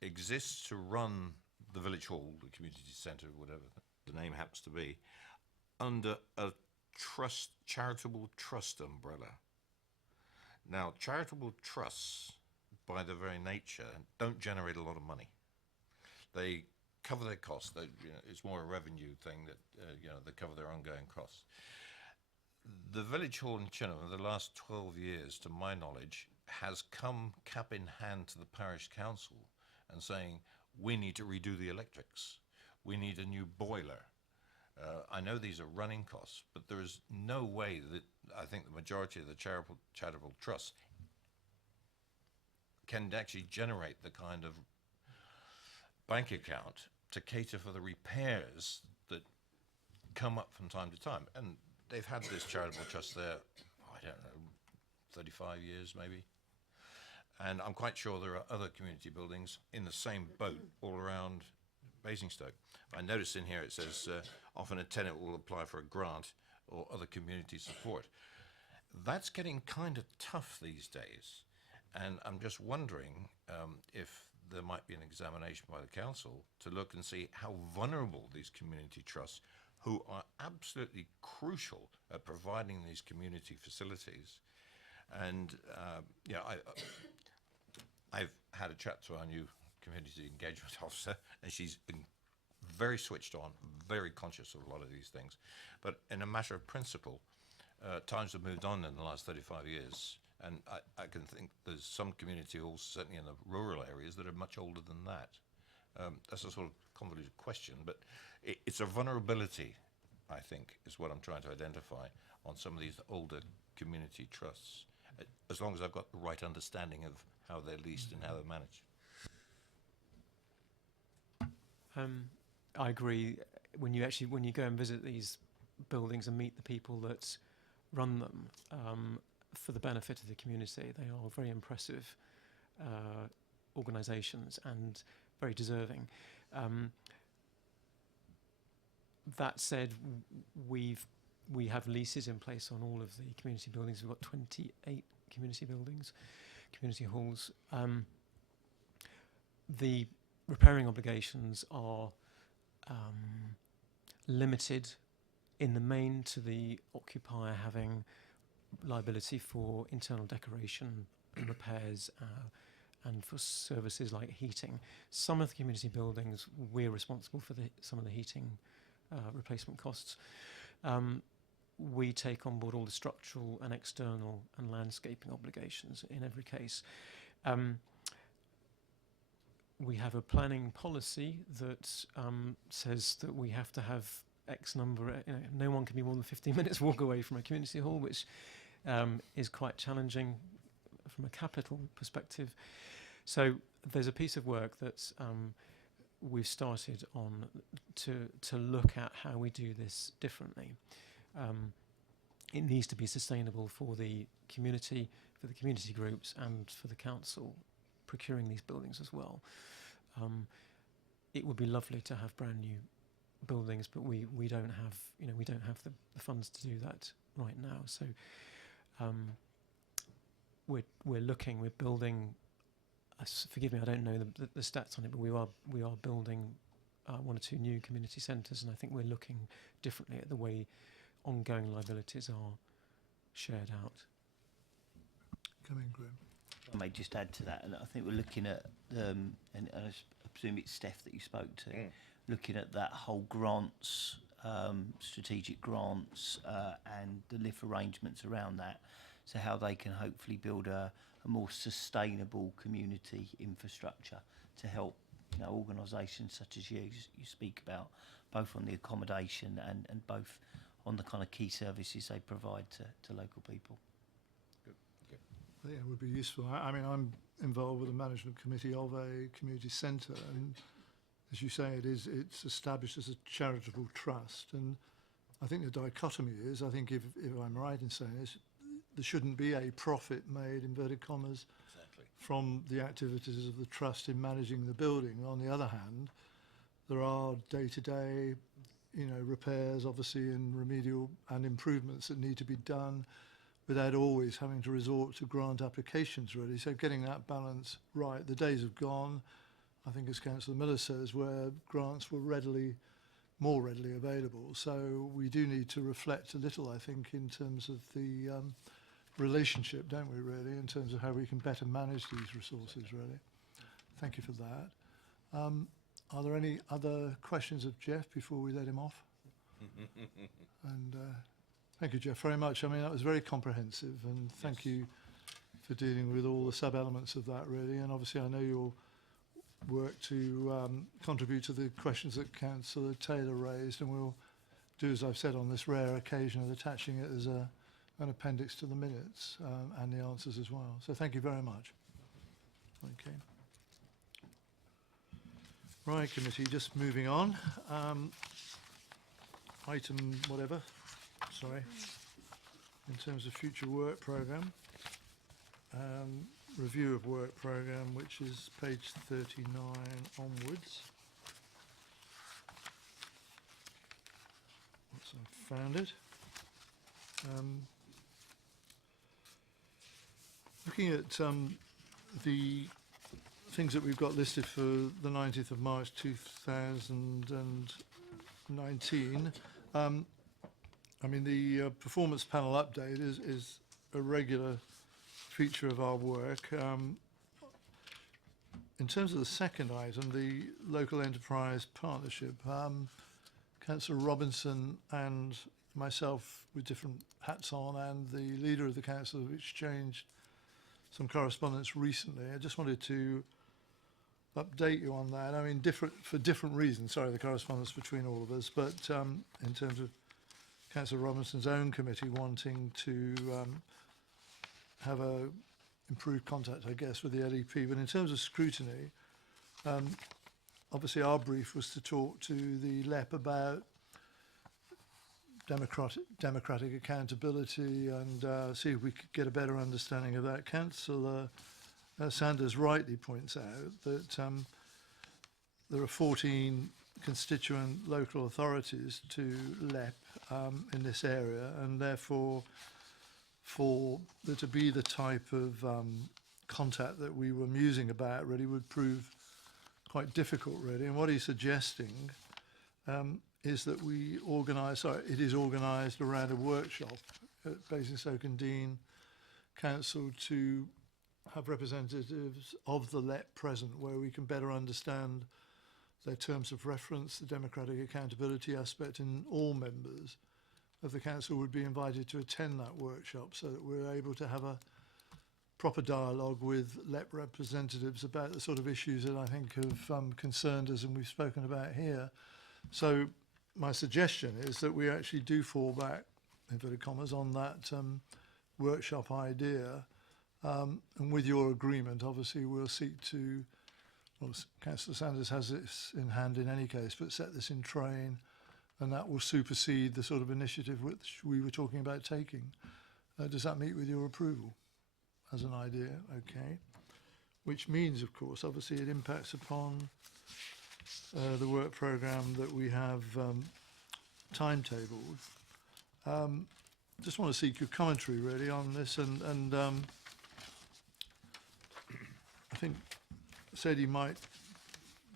exists to run the village hall, the community centre, whatever the name happens to be, under a charitable trust umbrella. Now, charitable trusts, by their very nature, don't generate a lot of money. They cover their costs. It's more a revenue thing that they cover their ongoing costs. The village hall in Chinham, in the last 12 years, to my knowledge, has come cap in hand to the parish council and saying, we need to redo the electrics. We need a new boiler. I know these are running costs, but there is no way that I think the majority of the charitable trusts can actually generate the kind of bank account to cater for the repairs that come up from time to time. And they've had this charitable trust there, I don't know, 35 years maybe. And I'm quite sure there are other community buildings in the same boat all around Basingstoke. I notice in here it says often a tenant will apply for a grant or other community support. That's getting kind of tough these days. And I'm just wondering if there might be an examination by the council to look and see how vulnerable these community trusts, who are absolutely crucial at providing these community facilities. And I've had a chat to our new community engagement officer, and she's been very switched on, very conscious of a lot of these things. But in a matter of principle, times have moved on in the last 35 years. And I can think there's some community halls, certainly in the rural areas, that are much older than that. That's a sort of convoluted question, but it's a vulnerability, I think, is what I'm trying to identify on some of these older community trusts, as long as I've got the right understanding of how they're leased and how they're managed. I agree. When you go and visit these buildings and meet the people that run them, for the benefit of the community, they are very impressive organisations and very deserving. That said, we have leases in place on all of the community buildings. We've got 28 community buildings, community halls. The repairing obligations are limited in the main to the occupier having liability for internal decoration and repairs and for services like heating. Some of the community buildings, we're responsible for some of the heating replacement costs. we take on board all the structural and external and landscaping obligations in every case. We have a planning policy that says that we have to have X number, no one can be more than 15 minutes walk away from a community hall, which is quite challenging from a capital perspective. So there's a piece of work that we've started on to look at how we do this differently. It needs to be sustainable for the community groups, and for the council procuring these buildings as well. It would be lovely to have brand new buildings, but we don't have the funds to do that right now. So we're building. Forgive me, I don't know the stats on it, but we are building 1 or 2 new community centres, and I think we're looking differently at the way ongoing liabilities are shared out. Come in, Graham. I may just add to that, and I think we're looking at, and I presume it's Steph that you spoke to, looking at that whole grants, strategic grants, and the LIF arrangements around that, so how they can hopefully build a more sustainable community infrastructure to help organisations such as you speak about, both on the accommodation and both on the kind of key services they provide to local people. I think it would be useful. I mean, I'm involved with the management committee of a community centre, and as you say, it's established as a charitable trust. And I think the dichotomy is, I think if I'm right in saying this, there shouldn't be a profit made, inverted commas, from the activities of the trust in managing the building. On the other hand, there are day-to-day, repairs, obviously, and remedial and improvements that need to be done, without always having to resort to grant applications, really. So getting that balance right. The days have gone, I think, as Councillor Miller says, where grants were more readily available. So we do need to reflect a little, I think, in terms of the relationship, don't we, really, in terms of how we can better manage these resources, really. Thank you for that. Are there any other questions of Jeff before we let him off? And thank you, Jeff, very much. I mean, that was very comprehensive, and thank you for dealing with all the sub-elements of that, really. And obviously, I know you'll work to contribute to the questions that Councillor Taylor raised, and we'll do, as I've said, on this rare occasion of attaching it as an appendix to the minutes and the answers as well. So thank you very much. Okay. Right, committee, just moving on. Item whatever. Sorry, in terms of future work programme, review of work programme, which is page 39 onwards. Once I've found it. Looking at the things that we've got listed for the 19th of March 2019, I mean, the performance panel update is a regular feature of our work. In terms of the second item, the local enterprise partnership, Councillor Robinson and myself, with different hats on, and the leader of the council have exchanged some correspondence recently. I just wanted to update you on that. I mean, for different reasons. Sorry, the correspondence between all of us, but in terms of Councillor Robinson's own committee wanting to have a improved contact, I guess, with the LEP. But in terms of scrutiny, obviously our brief was to talk to the LEP about democratic accountability and see if we could get a better understanding of that. Councillor Sanders rightly points out that there are 14 constituent local authorities to LEP in this area, and therefore for there to be the type of contact that we were musing about really would prove quite difficult, really. And what he's suggesting is that we organise, it is organised around a workshop at Basingstoke and Dean Council to have representatives of the LEP present, where we can better understand their terms of reference, the democratic accountability aspect in all members, of the council would be invited to attend that workshop so that we're able to have a proper dialogue with LEP representatives about the sort of issues that I think have concerned us and we've spoken about here. So my suggestion is that we actually do fall back, inverted commas, on that workshop idea. And with your agreement, obviously, we'll seek to, well, Councillor Sanders has this in hand in any case, but set this in train, and that will supersede the sort of initiative which we were talking about taking. Does that meet with your approval as an idea? Okay. Which means, of course, obviously it impacts upon the work programme that we have timetabled. Just want to seek your commentary really on this, and I think Sadie might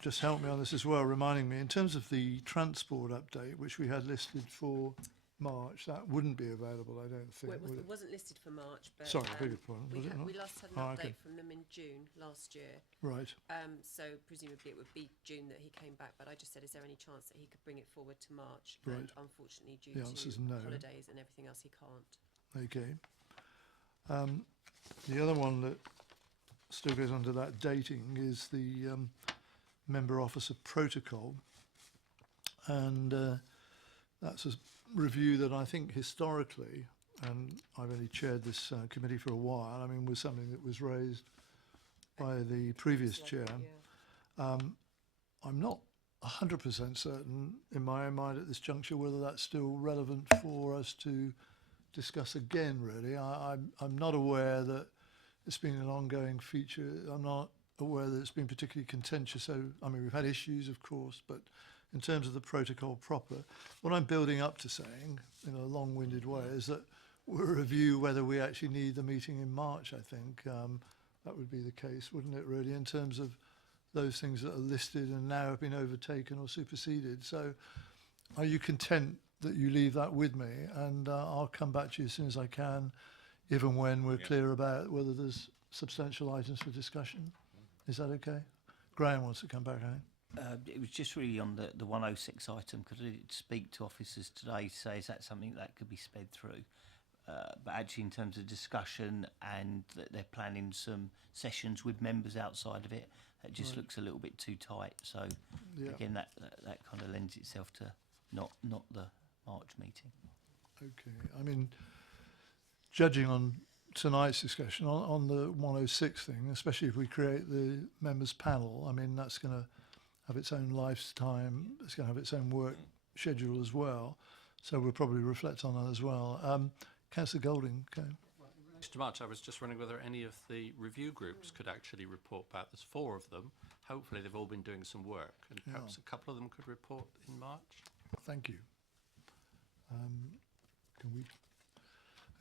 just help me on this as well, reminding me in terms of the transport update, which we had listed for March, that wouldn't be available, I don't think. Well, would it wasn't listed for March, but Sorry, I beg your pardon. Was it not? we last had an Oh, update okay. from them in June last year. Right. So presumably it would be June that he came back, but I just said, is there any chance that he could bring it forward to March? Right. And unfortunately, due The to answer's no. holidays and everything else, he can't. Okay. The other one that still goes under that dating is the member officer protocol, and that's a review that I think historically, and I've only chaired this committee for a while, I mean, was something that was raised by the previous chair. I'm not 100% certain in my own mind at this juncture whether that's still relevant for us to discuss again, really. I'm not aware that it's been an ongoing feature. I'm not aware that it's been particularly contentious. So, I mean, we've had issues, of course, but in terms of the protocol proper, what I'm building up to saying in a long-winded way is that we'll review whether we actually need the meeting in March, I think. That would be the case, wouldn't it, really, in terms of those things that are listed and now have been overtaken or superseded. So are you content that you leave that with me? And I'll come back to you as soon as I can, if and when we're clear about whether there's substantial items for discussion. Is that okay? Graham wants to come back, I think. It was just really on the 106 item. Could I speak to officers today to say is that something that could be sped through? But actually in terms of discussion and that they're planning some sessions with members outside of it, that just Right. looks a little bit too tight. So Yeah. again, that kind of lends itself to not the March meeting. Okay. I mean, judging on tonight's discussion on the 106 thing, especially if we create the members panel, I mean, that's going to have its own lifetime. It's going to have its own work schedule as well. So we'll probably reflect on that as well. Councillor Golding, okay. Mr. March, I was just wondering whether any of the review groups could actually report back. There's 4 of them. Hopefully they've all been doing some work, and perhaps a couple of them could report in March. Thank you. Can we,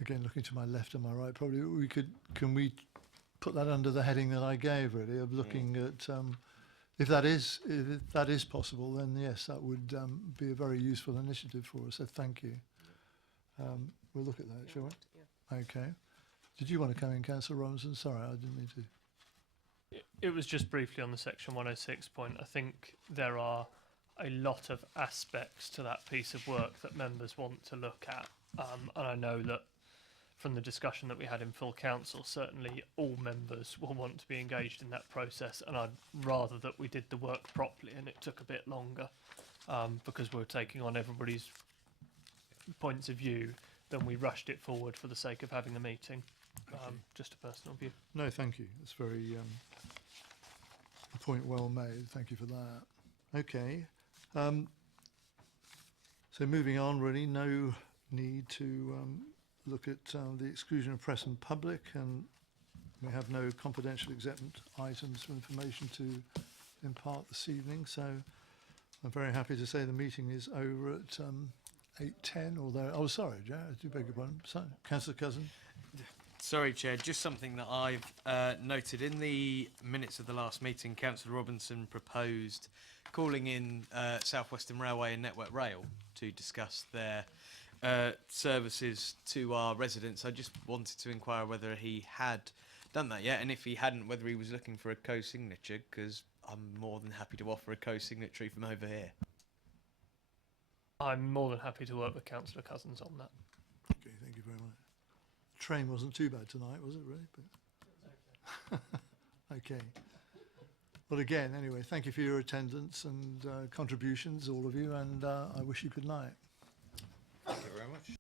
again, looking to my left and my right, probably can we put that under the heading that I gave, really, of looking at, if that is possible, then yes, that would be a very useful initiative for us, so thank you. We'll look at that, shall we? Yeah. Okay. Did you want to come in, Councillor Robinson? Sorry, I didn't mean to. It was just briefly on the section 106 point. I think there are a lot of aspects to that piece of work that members want to look at. And I know that from the discussion that we had in full council, certainly all members will want to be engaged in that process. And I'd rather that we did the work properly and it took a bit longer because we were taking on everybody's points of view than we rushed it forward for the sake of having a meeting. Just a personal view. No, thank you. It's very a point well made. Thank you for that. Okay. So moving on, really, no need to look at the exclusion of press and public, and we have no confidential exempt items for information to impart this evening. So I'm very happy to say the meeting is over at 8:10. Although, oh, sorry, Jack, I do beg your pardon. Sorry, Councillor Cousin. Sorry, Chair, just something that I've noted. In the minutes of the last meeting, Councillor Robinson proposed calling in South Western Railway and Network Rail to discuss their services to our residents. I just wanted to inquire whether he had done that yet, and if he hadn't, whether he was looking for a co-signature, because I'm more than happy to offer a co-signatory from over here. I'm more than happy to work with Councillor Cousins on that. Okay, thank you very much. Train wasn't too bad tonight, was it really? But okay. Well, again, anyway, thank you for your attendance and contributions, all of you, and I wish you good night. Thank you very much.